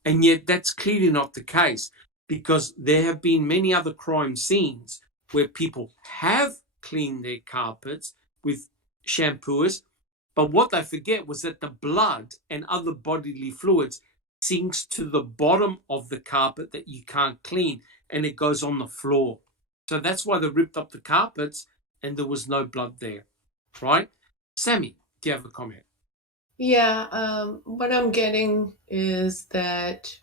And yet that's clearly not the case, because there have been many other crime scenes where people have cleaned their carpets with shampoos, but what they forget was that the blood and other bodily fluids sinks to the bottom of the carpet that you can't clean, and it goes on the floor. So that's why they ripped up the carpets and there was no blood there, right? Sammy, do you have a comment? Yeah, what I'm getting is that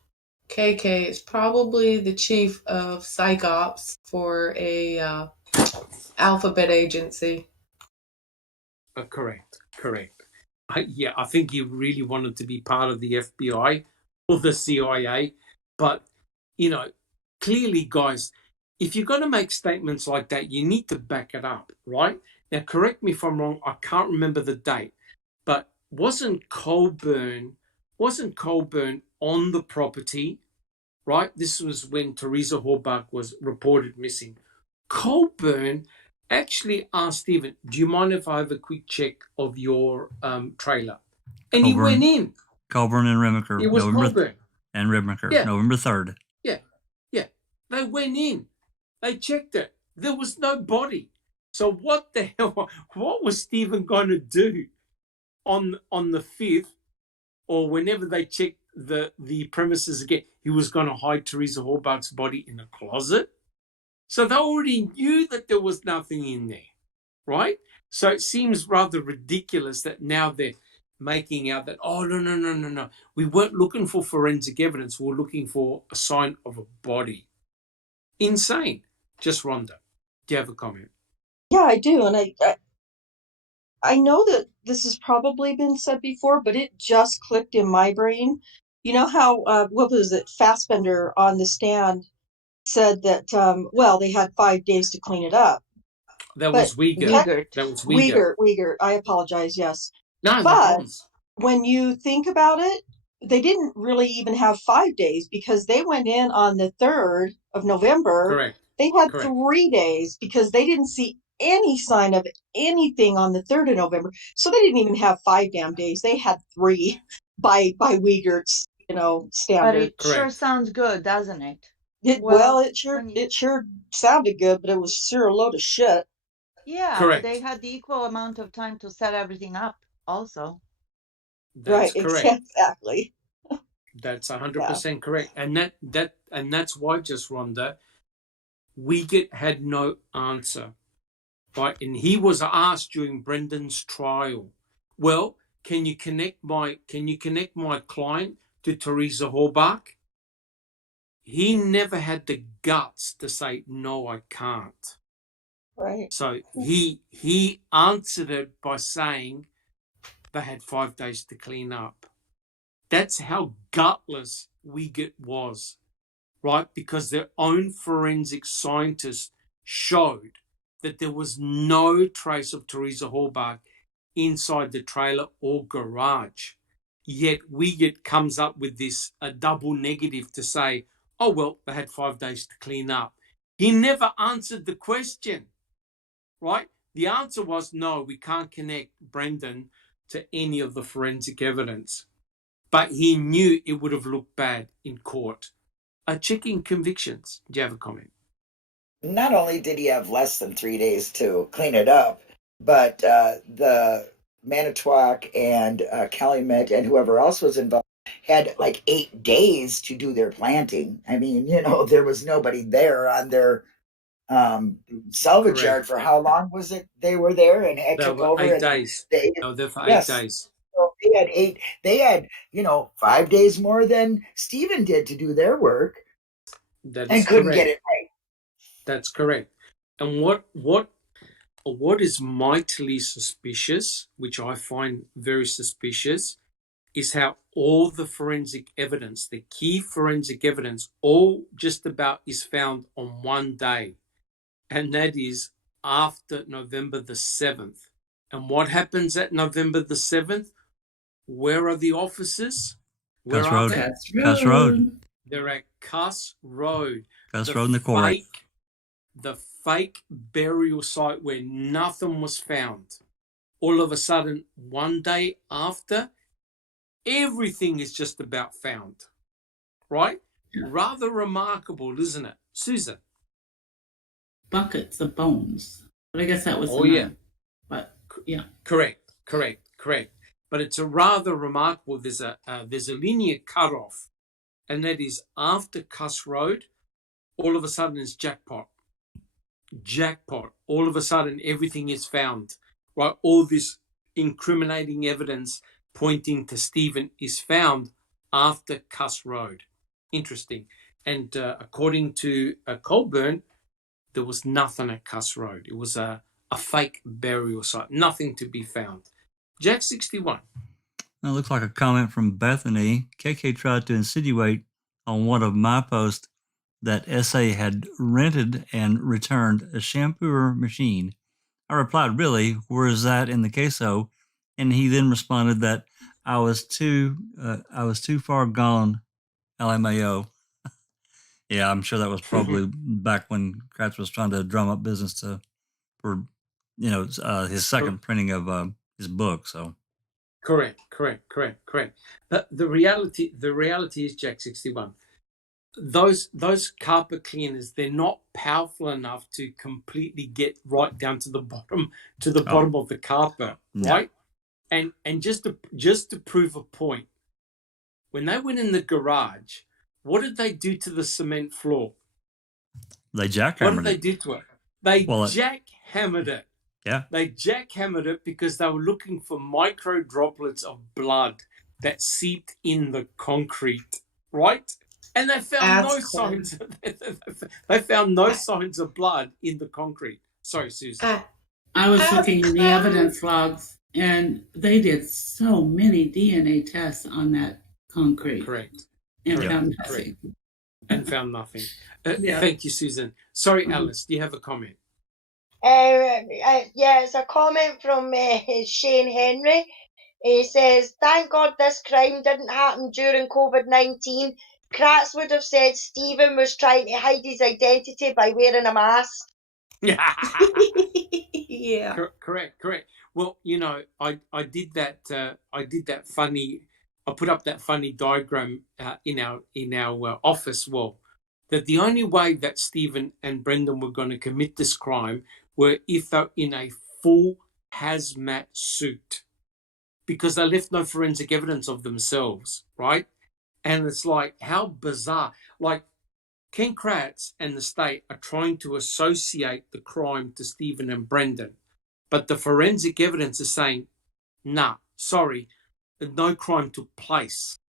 KK is probably the chief of psych ops for a alphabet agency. Correct. I think he really wanted to be part of the FBI or the CIA, but clearly, guys, if you're going to make statements like that, you need to back it up, right? Now, correct me if I'm wrong. I can't remember the date, but wasn't Colburn on the property right? This was when Teresa Horbach was reported missing. Colburn actually asked Stephen, do you mind if I have a quick check of your trailer? And he went in. Colburn and Remaker. It was Colburn. And Remaker, Yeah. November 3rd. Yeah. They went in. They checked it. There was no body. So what the hell? What was Stephen going to do on the 5th, or whenever they checked the premises again? He was going to hide Teresa Horbach's body in a closet. So they already knew that there was nothing in there, right? So it seems rather ridiculous that now they're making out that, oh, no. We weren't looking for forensic evidence. We were looking for a sign of a body. Insane. Just Rhonda, do you have a comment? Yeah, I do. And I know that this has probably been said before, but it just clicked in my brain. You know how, what was it, Fassbender on the stand said that, well, they had 5 days to clean it up. That was Uyghur. That was Uyghur. Uyghur. I apologize, yes. No But problems. when you think about it, they didn't really even have 5 days because they went in on the 3rd of November. Correct. They had 3 days because they didn't see any sign of anything on the 3rd of November. So they didn't even have 5 damn days. They had 3 by Uyghur's, standard. But it sure sounds good, doesn't it? It sure sounded good, but it was sure a load of shit. Yeah, correct. But they had the equal amount of time to set everything up also. That's correct. Exactly. That's 100% correct. And that's why, just Rhonda, Wiegert had no answer. Right? And he was asked during Brendan's trial, well, can you connect my client to Teresa Horbach? He never had the guts to say, no, I can't. Right. So he answered it by saying they had 5 days to clean up. That's how gutless Wiegert was, right? Because their own forensic scientists showed that there was no trace of Teresa Horbach inside the trailer or garage. Yet Wiegert comes up with this a double negative to say, oh, well, they had 5 days to clean up. He never answered the question, right? The answer was, no, we can't connect Brendan to any of the forensic evidence. But he knew it would have looked bad in court. Checking convictions. Do you have a comment? Not only did he have less than 3 days to clean it up, but the Manitowoc and Calumet and whoever else was involved had like 8 days to do their planting. I mean, there was nobody there on their salvage yard for how long was it they were there and it took over 8 days. They were there for 8 days. So they had 5 days more than Stephen did to do their work. And couldn't get it right. That's correct. And what is mightily suspicious, which I find very suspicious, is how all the forensic evidence, the key forensic evidence, all just about is found on one day. And that is after November the 7th. And what happens at November the 7th? Where are the officers? Where are they? Cuss Road. They're at Cuss Road. Cuss Road in the quarry. The fake burial site where nothing was found. All of a sudden, one day after, everything is just about found. Right? Yeah. Rather remarkable, isn't it? Susan? Buckets of bones. But I guess that was... But, yeah. Correct. But it's a rather remarkable, there's a linear cutoff, and that is after Cuss Road, all of a sudden it's jackpot. All of a sudden everything is found, right? All this incriminating evidence pointing to Stephen is found after Cuss Road. Interesting. And according to Colburn, there was nothing at Cuss Road. It was a fake burial site, nothing to be found. Jack 61. That looks like a comment from Bethany. KK tried to insinuate on one of my posts that SA had rented and returned a shampooer machine. I replied, really, where is that in the CASO? And he then responded that I was too far gone, LMAO. Yeah, I'm sure that was probably back when Kratz was trying to drum up business for his second printing of his book. So correct. But the reality is, Jack 61. Those carpet cleaners, they're not powerful enough to completely get right down to the bottom of the carpet, right? And just to prove a point, when they went in the garage, what did they do to the cement floor? They jackhammered What did they do to it? They jackhammered it. Yeah. They jackhammered it because they were looking for micro droplets of blood that seeped in the concrete, right? And they found no signs. They found no signs of blood in the concrete. Sorry, Susan. I was looking in the evidence logs, and they did so many DNA tests on that concrete. Correct. And found nothing. And found nothing. Thank you, Susan. Sorry, Alice, do you have a comment? It's a comment from Shane Henry. He says, "Thank God this crime didn't happen during COVID-19. Kratz would have said Stephen was trying to hide his identity by wearing a mask." Yeah. Correct. Well, I did that. I put up that funny diagram in our office wall. That the only way that Stephen and Brendan were going to commit this crime were if they're in a full hazmat suit, because they left no forensic evidence of themselves, right? And it's like, how bizarre. Like, Ken Kratz and the state are trying to associate the crime to Stephen and Brendan, but the forensic evidence is saying, nah, sorry, no crime took place,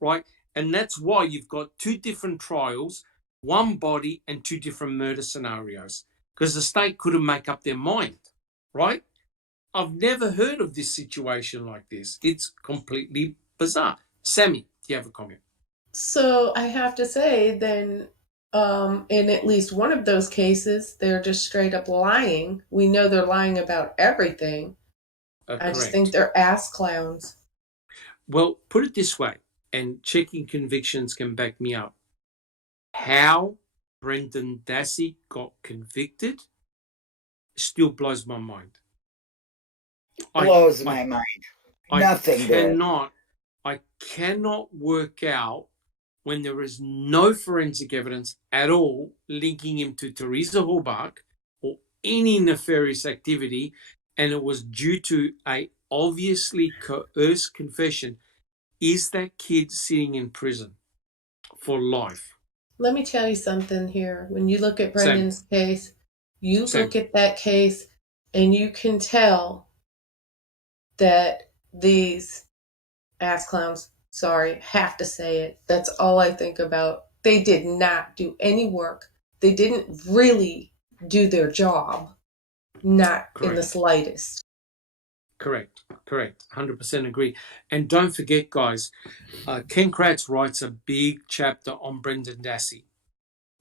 right? And that's why you've got two different trials, one body and two different murder scenarios, because the state couldn't make up their mind, right? I've never heard of this situation like this. It's completely bizarre. Sammy, do you have a comment? So I have to say then, in at least one of those cases, they're just straight up lying. We know they're lying about everything. I just think they're ass clowns. Well, put it this way, and checking convictions can back me up. How Brendan Dassey got convicted still blows my mind. Blows my mind. I cannot work out, when there is no forensic evidence at all linking him to Teresa Horbach or any nefarious activity, and it was due to a obviously coerced confession, is that kid sitting in prison for life? Let me tell you something here. When you look at Brendan's case, look at that case and you can tell that these ass clowns, sorry, have to say it, that's all I think about. They did not do any work. They didn't really do their job. Not in the slightest. Correct. 100% agree. And don't forget, guys, Ken Kratz writes a big chapter on Brendan Dassey.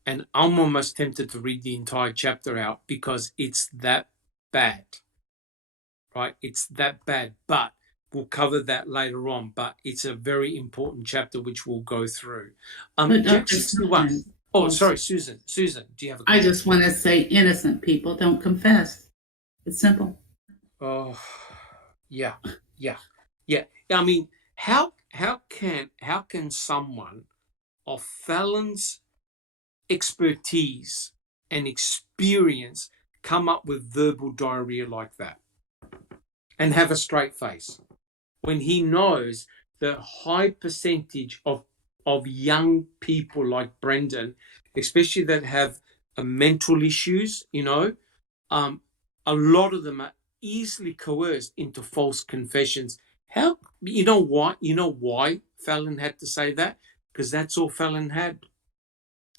And I'm almost tempted to read the entire chapter out because it's that bad. Right? It's that bad. But we'll cover that later on. But it's a very important chapter which we'll go through. Sorry, Susan. Susan, do you have a comment? I just want to say innocent people don't confess. It's simple. Oh, yeah. I mean, how can someone of Fallon's expertise and experience come up with verbal diarrhea like that and have a straight face when he knows the high percentage of young people like Brendan, especially that have mental issues, a lot of them are easily coerced into false confessions. How, you know why Fallon had to say that? Because that's all Fallon had.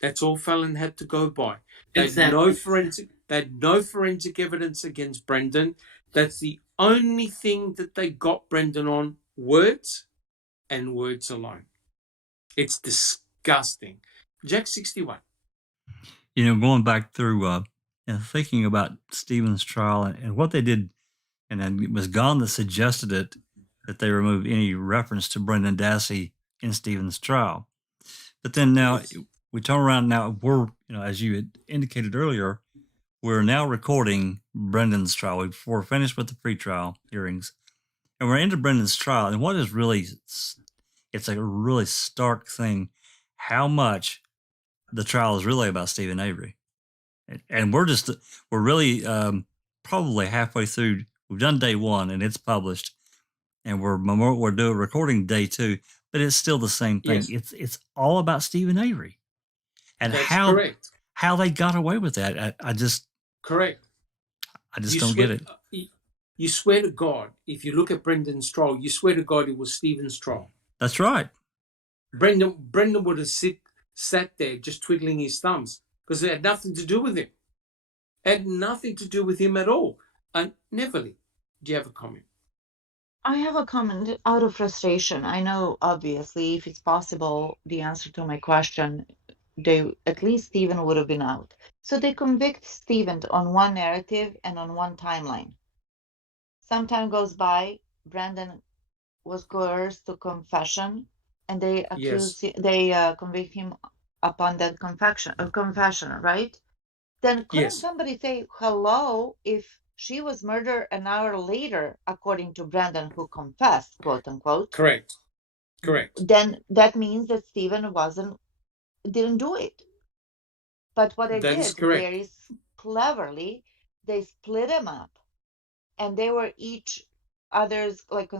That's all Fallon had to go by. They had no forensic evidence against Brendan. That's the only thing that they got Brendan on, words and words alone. It's disgusting. Jack 61. Going back through and thinking about Stephen's trial and what they did, and then it was Gone that suggested it, that they remove any reference to Brendan Dassey in Stephen's trial. But then now we turn around now. We're, as you had indicated earlier, we're now recording Brendan's trial. We're finished with the pretrial hearings, and we're into Brendan's trial. And what is really, it's a really stark thing, how much the trial is really about Stephen Avery. And we're really probably halfway through. We've done day 1 and it's published, and we're doing recording day 2, but it's still the same thing. Yes. It's all about Stephen Avery, and correct. How they got away with that. I just correct. I just don't get it. You swear to God, if you look at Brendan's trial, you swear to God it was Stephen's trial. That's right. Brendan would have sat there just twiddling his thumbs because it had nothing to do with him. It had nothing to do with him at all. And Neverly, do you have a comment? I have a comment out of frustration. I know, obviously, if it's possible, the answer to my question, at least Stephen would have been out. So they convict Stephen on one narrative and on one timeline. Some time goes by, Brandon was coerced to confession, and they convict him upon that confession, right? Then couldn't somebody say, hello, if she was murdered an hour later, according to Brandon, who confessed, quote unquote? Correct. Then that means that Stephen didn't do it. But what they did very cleverly, they split him up, and they were each other's like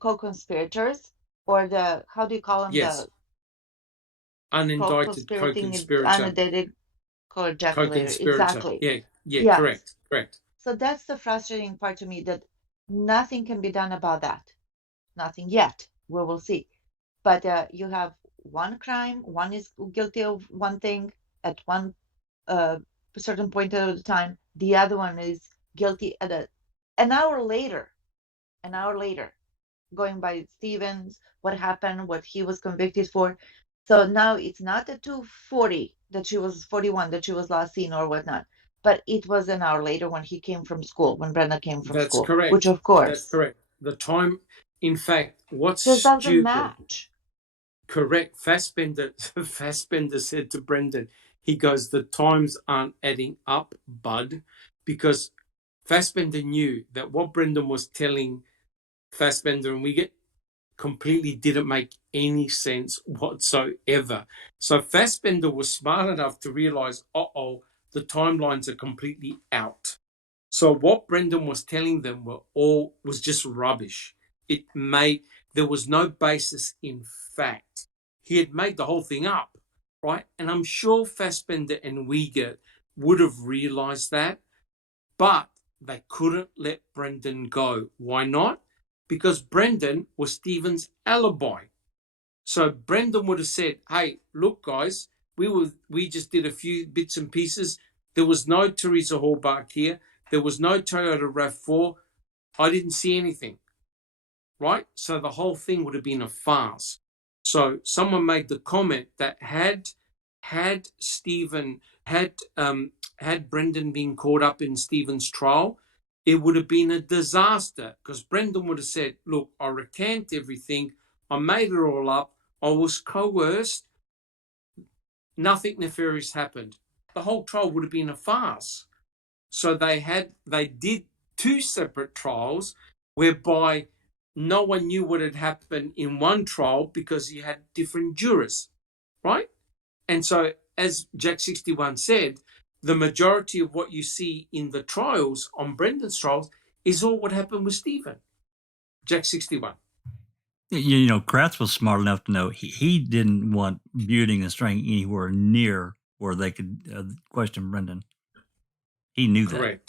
co-conspirators, or how do you call them? Yes. Unindicted co-conspirator. Unindicted co-ejaculator. Exactly. Yeah, correct. So that's the frustrating part to me, that nothing can be done about that. Nothing yet. We will see. But you have one crime, one is guilty of one thing at one certain point at a time. The other one is guilty at an hour later, going by Stevens, what happened, what he was convicted for. So now it's not the 2:40 that she was 41 that she was last seen or whatnot, but it was an hour later when he came from school, when Brenda came from school. That's correct. Which of course. That's correct. The time, in fact, what's this stupid. Doesn't match. Correct. Fassbender said to Brendan, he goes, the times aren't adding up, bud, because Fassbender knew that what Brendan was telling Fassbender and Wiggett completely didn't make any sense whatsoever. So Fassbender was smart enough to realize, the timelines are completely out. So what Brendan was telling them was just rubbish. There was no basis in fact. He had made the whole thing up, right? And I'm sure Fassbender and Wiggett would have realized that, but they couldn't let Brendan go. Why not? Because Brendan was Stephen's alibi. So Brendan would have said, hey, look, guys, we just did a few bits and pieces. There was no Teresa Hallbark here. There was no Toyota RAV4. I didn't see anything, right? So the whole thing would have been a farce. So someone made the comment that had Brendan been caught up in Stephen's trial, it would have been a disaster, because Brendan would have said, look, I recant everything. I made it all up. I was coerced. Nothing nefarious happened. The whole trial would have been a farce. So they did 2 separate trials whereby no one knew what had happened in one trial because you had different jurors, right? And so, as Jack 61 said, the majority of what you see in the trials, on Brendan's trials, is all what happened with Stephen. Jack 61. Kratz was smart enough to know he didn't want Buting and Strang anywhere near where they could question Brendan. He knew that.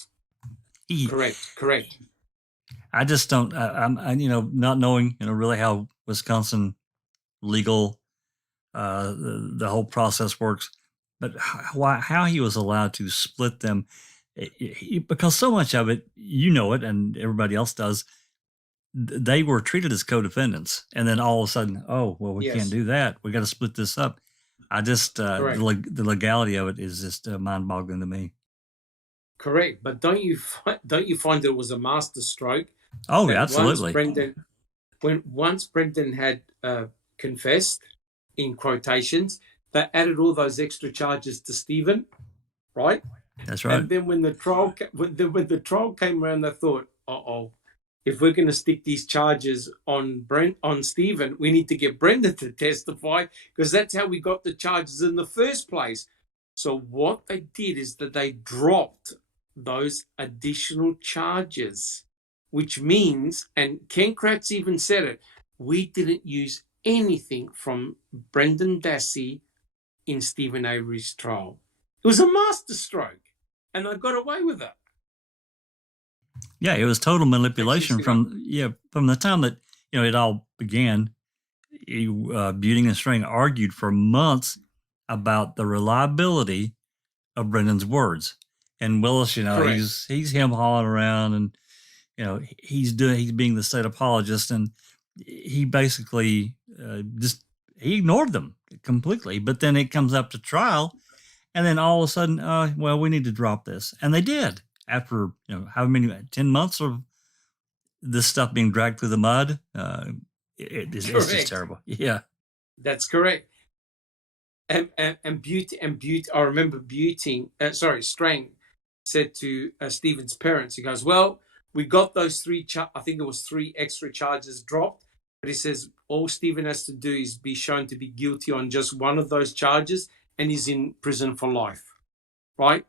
Correct. I just don't. I'm not knowing really how Wisconsin legal the whole process works, but how he was allowed to split them, because so much of it, it, and everybody else does. They were treated as co-defendants, and then all of a sudden, we can't do that. We got to split this up. I just the legality of it is just mind-boggling to me. Correct, but don't you find it was a master stroke? Oh, absolutely. Once Brendan had confessed, in quotations, they added all those extra charges to Stephen, right? That's right. And then when the trial came around, they thought, if we're going to stick these charges on Stephen, we need to get Brendan to testify, because that's how we got the charges in the first place. So what they did is that they dropped those additional charges, which means, and Ken Kratz even said it, we didn't use anything from Brendan Dassey in Stephen Avery's trial. It was a masterstroke, and they got away with it. Yeah, it was total manipulation from the time that it all began. Buting and String argued for months about the reliability of Brendan's words, and Willis, he's him hauling around, and he's being the state apologist, and he basically he ignored them completely. But then it comes up to trial, and then all of a sudden, we need to drop this, and they did. After how many 10 months of this stuff being dragged through the mud, it's just terrible. Yeah, that's correct. And I remember Strang said to Stephen's parents, he goes, "Well, we got those three extra charges dropped, but he says all Stephen has to do is be shown to be guilty on just one of those charges, and he's in prison for life." Right?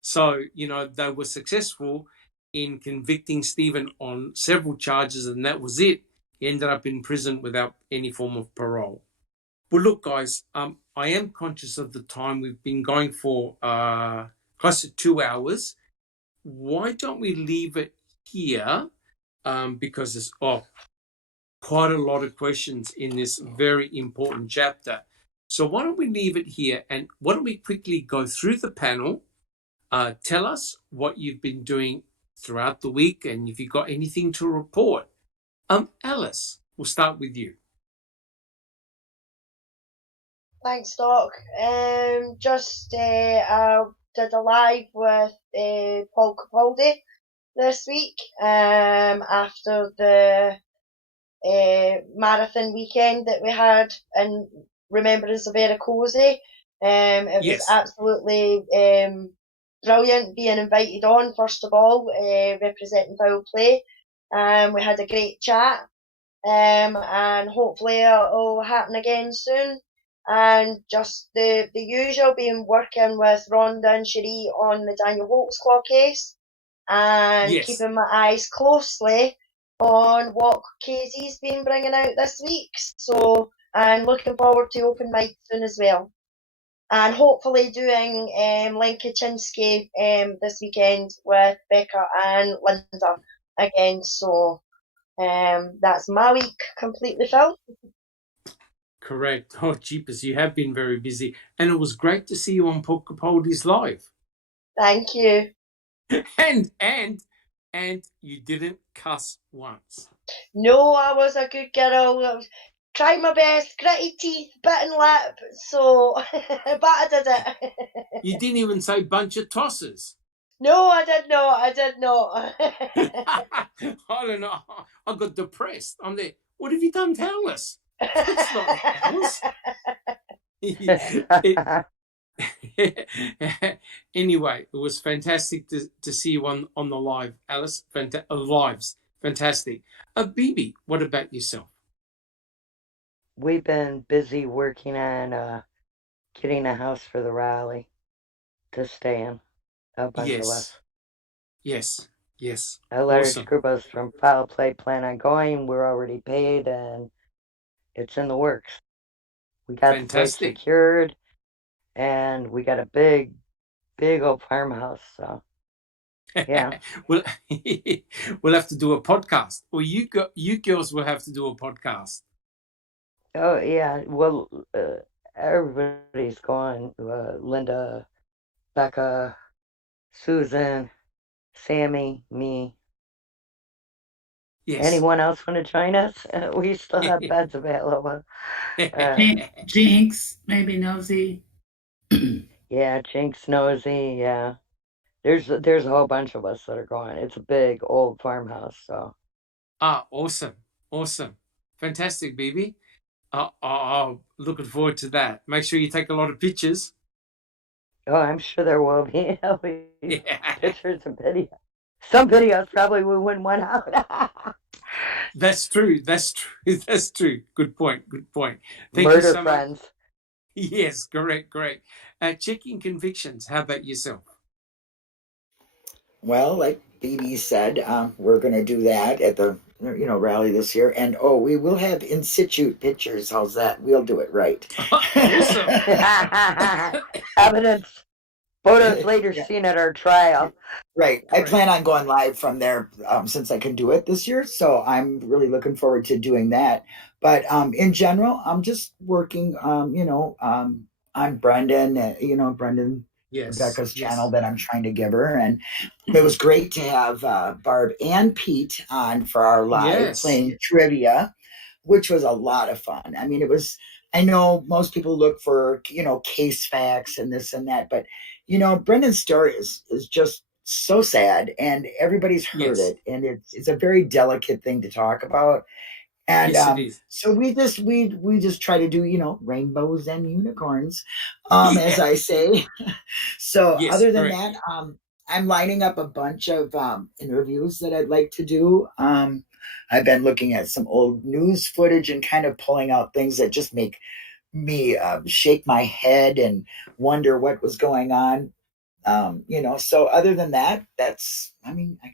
So, they were successful in convicting Stephen on several charges, and that was it. He ended up in prison without any form of parole. But look, guys, I am conscious of the time. We've been going for close to 2 hours. Why don't we leave it here? Because there's quite a lot of questions in this very important chapter. So why don't we leave it here, and why don't we quickly go through the panel? Tell us what you've been doing throughout the week, and if you've got anything to report. Alice, we'll start with you. Thanks, Doc. Just I did a live with Paul Capaldi this week after the marathon weekend that we had in remembrance of Eric Hosey. It was absolutely brilliant being invited on, first of all, representing Foul Play. We had a great chat, and hopefully it'll happen again soon. And just the usual, being working with Rhonda and Cherie on the Daniel Holtzclaw case, and keeping my eyes closely on what Casey's been bringing out this week. So I'm looking forward to open mic soon as well. And hopefully doing Len Kaczynski this weekend with Becca and Linda again. So that's my week completely filled. Correct. Oh, jeepers, you have been very busy. And it was great to see you on Paul Capaldi's live. Thank you. And you didn't cuss once. No, I was a good girl. Tried my best, gritty teeth, bitten lip, so but I did it. You didn't even say bunch of tossers. No, I did not. I don't know. I got depressed. I'm there. What have you done to Alice? That's not Alice. Anyway, it was fantastic to see you on the live, Alice. Lives. Fantastic. Bibi, what about yourself? We've been busy working on getting a house for the rally to stay in. A bunch of us. Yes. A large group of us from Foul Play plan on going. We're already paid, and it's in the works. We got the place secured, and we got a big old farmhouse. So, yeah. We'll have to do a podcast, or you girls will have to do a podcast. Oh yeah. Well, everybody's going. Linda, Becca, Susan, Sammy, me. Yes. Anyone else want to join us? We still have beds available. Jinx, maybe Nosy. Yeah, Jinx, Nosy. Yeah, there's a whole bunch of us that are going. It's a big old farmhouse. So. Awesome, fantastic, Bibi. Looking forward to that. Make sure you take a lot of pictures. Oh, I'm sure there will be. There'll be Yeah. pictures and videos. Some videos probably we wouldn't want out. That's true. That's true. That's true. Good point. Good point. Thank you Murder so friends. much. Yes, correct. Checking convictions. How about yourself? Well, like BB said, we're going to do that at the rally this year, and we will have in situ pictures. How's that? We'll do it right. Awesome. Evidence. Photos later Yeah. seen at our trial. Right. Correct. I plan on going live from there since I can do it this year. So I'm really looking forward to doing that. But in general, I'm just working, on Brendan, Brendan, Yes. Rebecca's channel that I'm trying to give her. And it was great to have Barb and Pete on for our live playing trivia, which was a lot of fun. I mean, I know most people look for, case facts and this and that, but, Brendan's story is just so sad and everybody's heard it. And it's a very delicate thing to talk about. And yes, it is. so we just try to do, rainbows and unicorns, as I say. So other than that, I'm lining up a bunch of interviews that I'd like to do. I've been looking at some old news footage and kind of pulling out things that just make me shake my head and wonder what was going on. So other than that, I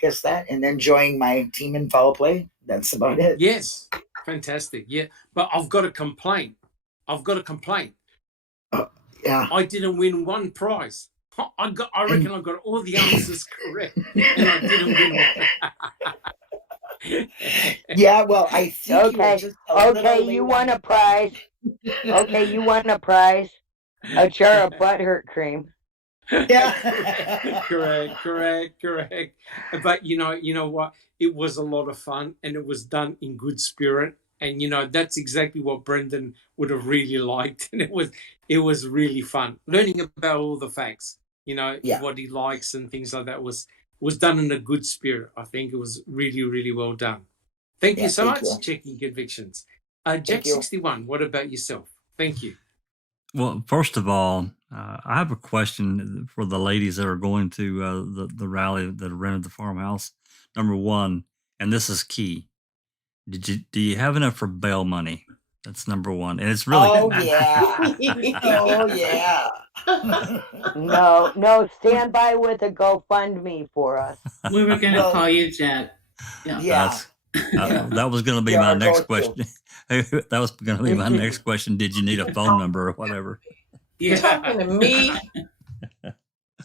guess that, and enjoying my team in foul play. That's about it. Yes. Fantastic. Yeah. But I've got a complaint. Yeah. I didn't win one prize. I reckon I got all the answers correct, and I didn't win one. Yeah, well, I think you won a prize. Okay, you won a prize. A jar of butthurt cream. Yeah. Correct. But you know what? It was a lot of fun, and it was done in good spirit. And that's exactly what Brendan would have really liked, and it was really fun learning about all the facts. What he likes and things like that was done in a good spirit. I think it was really, really well done. Thank you so much, Checking Convictions. Jack61, what about yourself? Thank you. Well, first of all, I have a question for the ladies that are going to the rally that rented the farmhouse. Number one, and this is key. Do you have enough for bail money? That's number one, and it's really. Oh yeah. Oh yeah. No, stand by with a GoFundMe for us. We were going to call you, Jack. Yeah. That was going to be my next question. That was going to be my next question. Did you need a phone number or whatever? You're talking to me.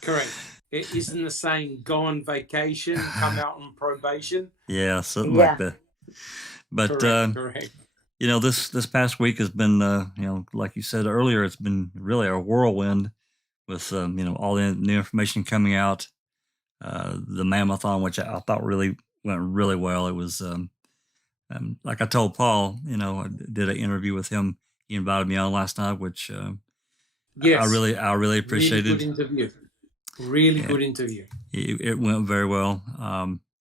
Correct. It isn't the saying, go on vacation, come out on probation? Yeah, something like that. But, correct. This past week has been, like you said earlier, it's been really a whirlwind with, all the new information coming out. The Mammothon, which I thought really went really well. It was, like I told Paul, I did an interview with him. He invited me on last night, which I really appreciated. Really good interview. It went very well.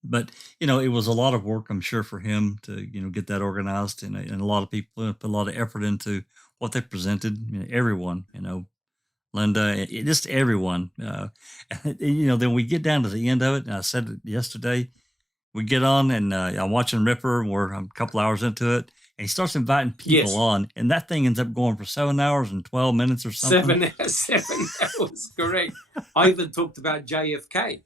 But it was a lot of work, I'm sure, for him to get that organized, and a lot of people put a lot of effort into what they presented. Everyone, Linda, just everyone. Then we get down to the end of it, and I said it yesterday. We get on, and I'm watching Ripper. We're a couple hours into it, and he starts inviting people on, and that thing ends up going for 7 hours and 12 minutes or something. 7 hours, correct. I even talked about JFK.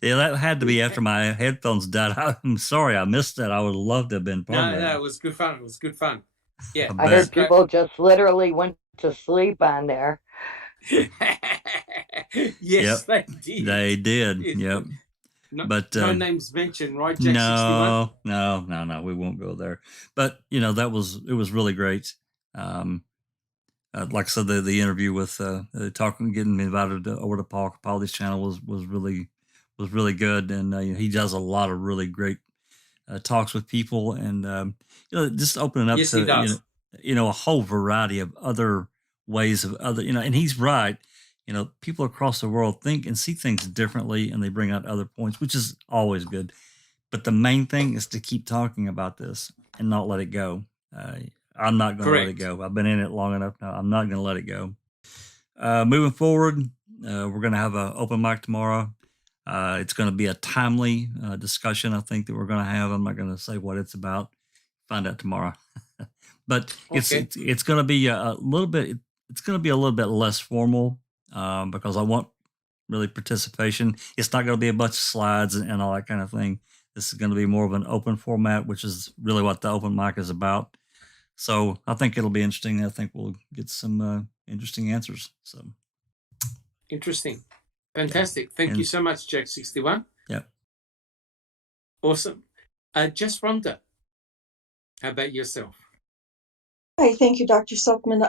Yeah, that had to be after my headphones died. I'm sorry I missed that. I would love to have been part of that. No, it was good fun. Yeah, I heard people just literally went to sleep on there. Yes, they did. They did. Yep. No names mentioned, right, Jack? No, we won't go there. But it was really great. Like I said, the interview with getting me invited over to Paul Capaldi's channel was really good, and he does a lot of really great talks with people, and just opening up to a whole variety of other ways of and he's right. People across the world think and see things differently, and they bring out other points, which is always good. But the main thing is to keep talking about this and not let it go. I'm not going to let it go. I've been in it long enough now. I'm not going to let it go. Moving forward, we're going to have an open mic tomorrow. It's going to be a timely discussion, I think, that we're going to have. I'm not going to say what it's about. Find out tomorrow. But it's going to be a little bit. It's going to be a little bit less formal because I want really participation. It's not going to be a bunch of slides and all that kind of thing. This is going to be more of an open format, which is really what the open mic is about. So I think it'll be interesting. I think we'll get some interesting answers. So interesting, fantastic. Thank you so much, Jack 61. Yeah, awesome. Just Rhonda, how about yourself? Hi, thank you, Dr. Silkman.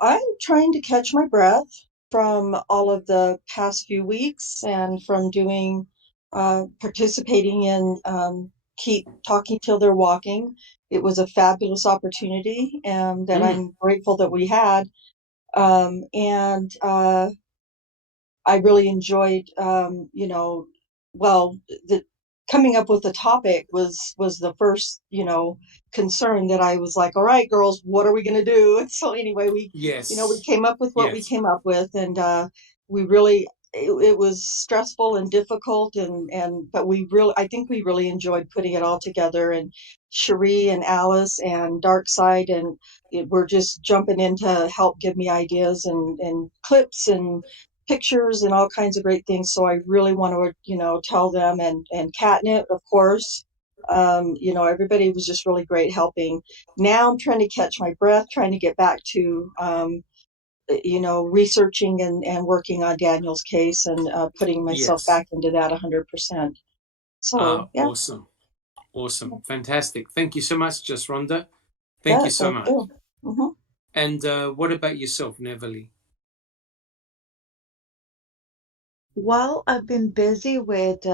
I'm trying to catch my breath from all of the past few weeks and from doing, participating in Keep Talking Till They're Walking. It was a fabulous opportunity that I'm grateful that we had. I really enjoyed, the coming up with the topic was the first, concern that I was like, all right, girls, what are we going to do? And so anyway, we came up with what we came up with, and we really, it was stressful and difficult, but I think we really enjoyed putting it all together. And Cherie and Alice and Darkside and we're just jumping in to help give me ideas and clips and pictures and all kinds of great things. So I really want to, tell them and Catnip, of course. Everybody was just really great helping. Now I'm trying to catch my breath, trying to get back to, researching and working on Daniel's case and putting myself back into that 100%. So, yeah. Awesome. Fantastic. Thank you so much, Just Rhonda. Thank you so much. Mm-hmm. And what about yourself, Neverly? Well, I've been busy with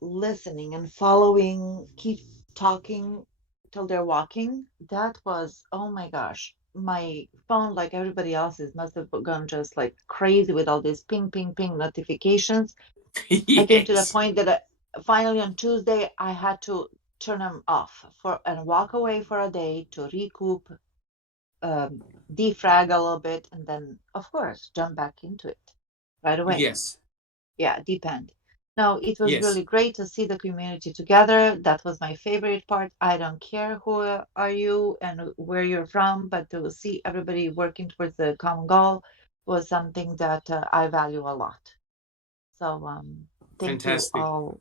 listening and following, Keep Talking Till They're Walking. That was, oh my gosh, my phone, like everybody else's, must have gone just like crazy with all these ping, ping, ping notifications. I came to the point that finally on Tuesday, I had to turn them off and walk away for a day to recoup, defrag a little bit, and then, of course, jump back into it right away. Yes. Yeah, depend. No, it was really great to see the community together. That was my favorite part. I don't care who are you and where you're from, but to see everybody working towards the common goal was something that I value a lot. So thank you all.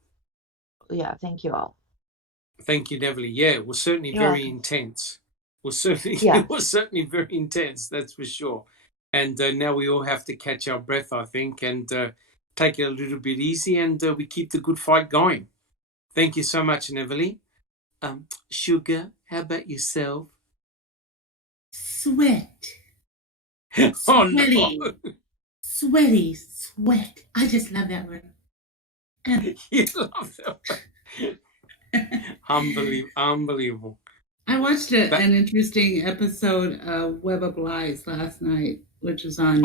Yeah, thank you all. Thank you, Neverly. Yeah, it was certainly very intense. It was certainly very intense, that's for sure. And now we all have to catch our breath, I think, and take it a little bit easy, and we keep the good fight going. Thank you so much, Neverly. Sugar, how about yourself? Sweat. Sweaty. No. Sweaty, sweat. I just love that word. You love that word. Unbelievable. I watched an interesting episode of Web of Lies last night, which was on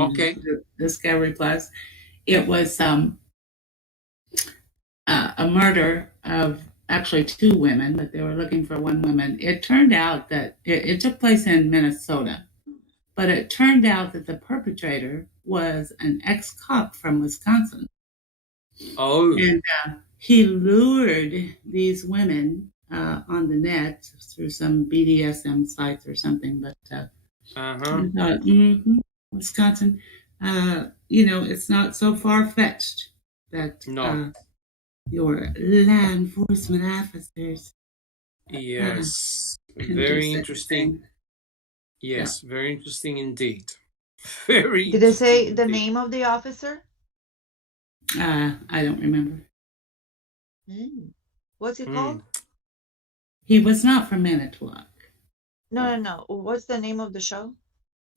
Discovery Plus. It was a murder of actually two women, but they were looking for one woman. It turned out that it took place in Minnesota, but it turned out that the perpetrator was an ex-cop from Wisconsin. Oh. And he lured these women on the net through some BDSM sites or something, but I thought, Wisconsin, it's not so far-fetched that your law enforcement officers. Yes, very interesting. Yes, very interesting indeed. Very. Did they say the name of the officer? I don't remember. What's it called? He was not from Manitowoc. No. What's the name of the show?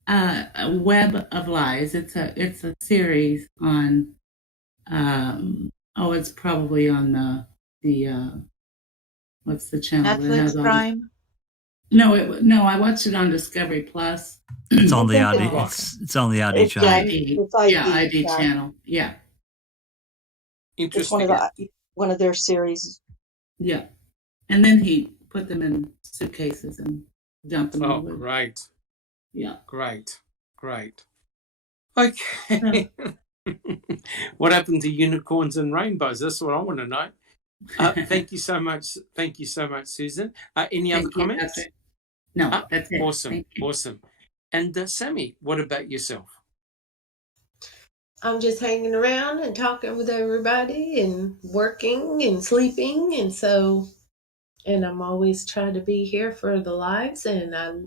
Web of Lies. It's a series on. It's probably on the what's the channel? Netflix Prime. No, I watched it on Discovery Plus. It's on the ID. It's on the ID channel. ID channel. Yeah. Interesting. It's one of their series. Yeah, and then he put them in suitcases and dump them in the Oh, woods. great. Yeah. Great. Okay. What happened to unicorns and rainbows? That's what I want to know. Thank you so much. Thank you so much, Susan. Any other comments? Patrick. No, that's it. Awesome. Thank you. Awesome. And Sammy, what about yourself? I'm just hanging around and talking with everybody and working and sleeping. And I'm always trying to be here for the lives.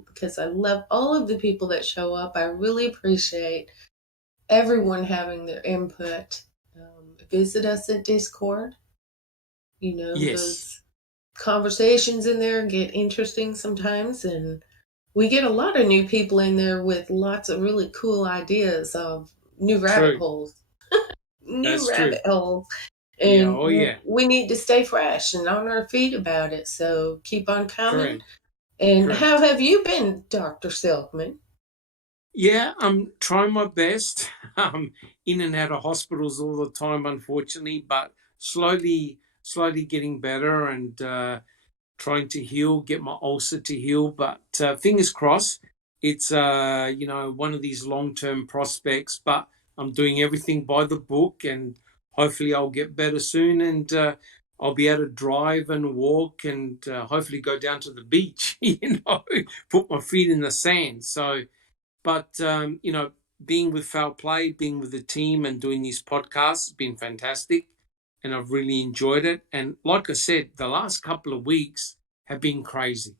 Because I love all of the people that show up. I really appreciate everyone having their input. Visit us at Discord. Yes. Those conversations in there get interesting sometimes. And we get a lot of new people in there with lots of really cool ideas of new rabbit holes. That's true. Holes. Yeah, And we need to stay fresh and on our feet about it. So keep on coming. Correct. And Correct. how have you been, Dr. Silkman? Yeah, I'm trying my best. I'm in and out of hospitals all the time, unfortunately, but slowly getting better and trying to heal, get my ulcer to heal. But fingers crossed, it's one of these long-term prospects. But I'm doing everything by the book, and hopefully I'll get better soon, and I'll be able to drive and walk, and hopefully go down to the beach. Put my feet in the sand. So, but being with Foul Play, being with the team, and doing these podcasts has been fantastic. And I've really enjoyed it. And like I said, the last couple of weeks have been crazy,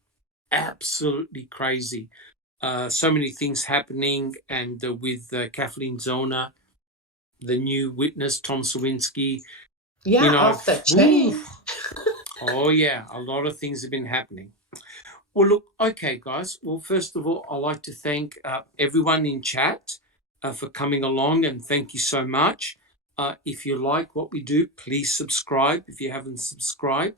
absolutely crazy. So many things happening, and with Kathleen Zona, the new witness, Tom Sawinski. Yeah, off the chain. Oh, yeah, a lot of things have been happening. Well, look, okay, guys. Well, first of all, I'd like to thank everyone in chat for coming along, and thank you so much. If you like what we do, please subscribe. If you haven't subscribed,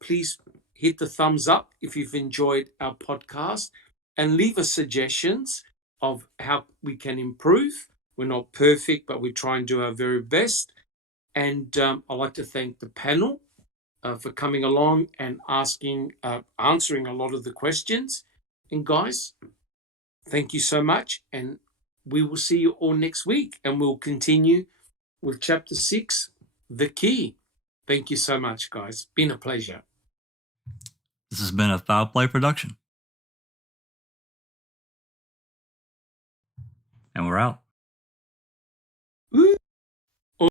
please hit the thumbs up if you've enjoyed our podcast, and leave us suggestions of how we can improve. We're not perfect, but we try and do our very best. And I'd like to thank the panel for coming along and answering a lot of the questions. And guys, thank you so much. And we will see you all next week. And we'll continue with Chapter 6, The Key. Thank you so much, guys. Been a pleasure. This has been a Foul Play production. And we're out.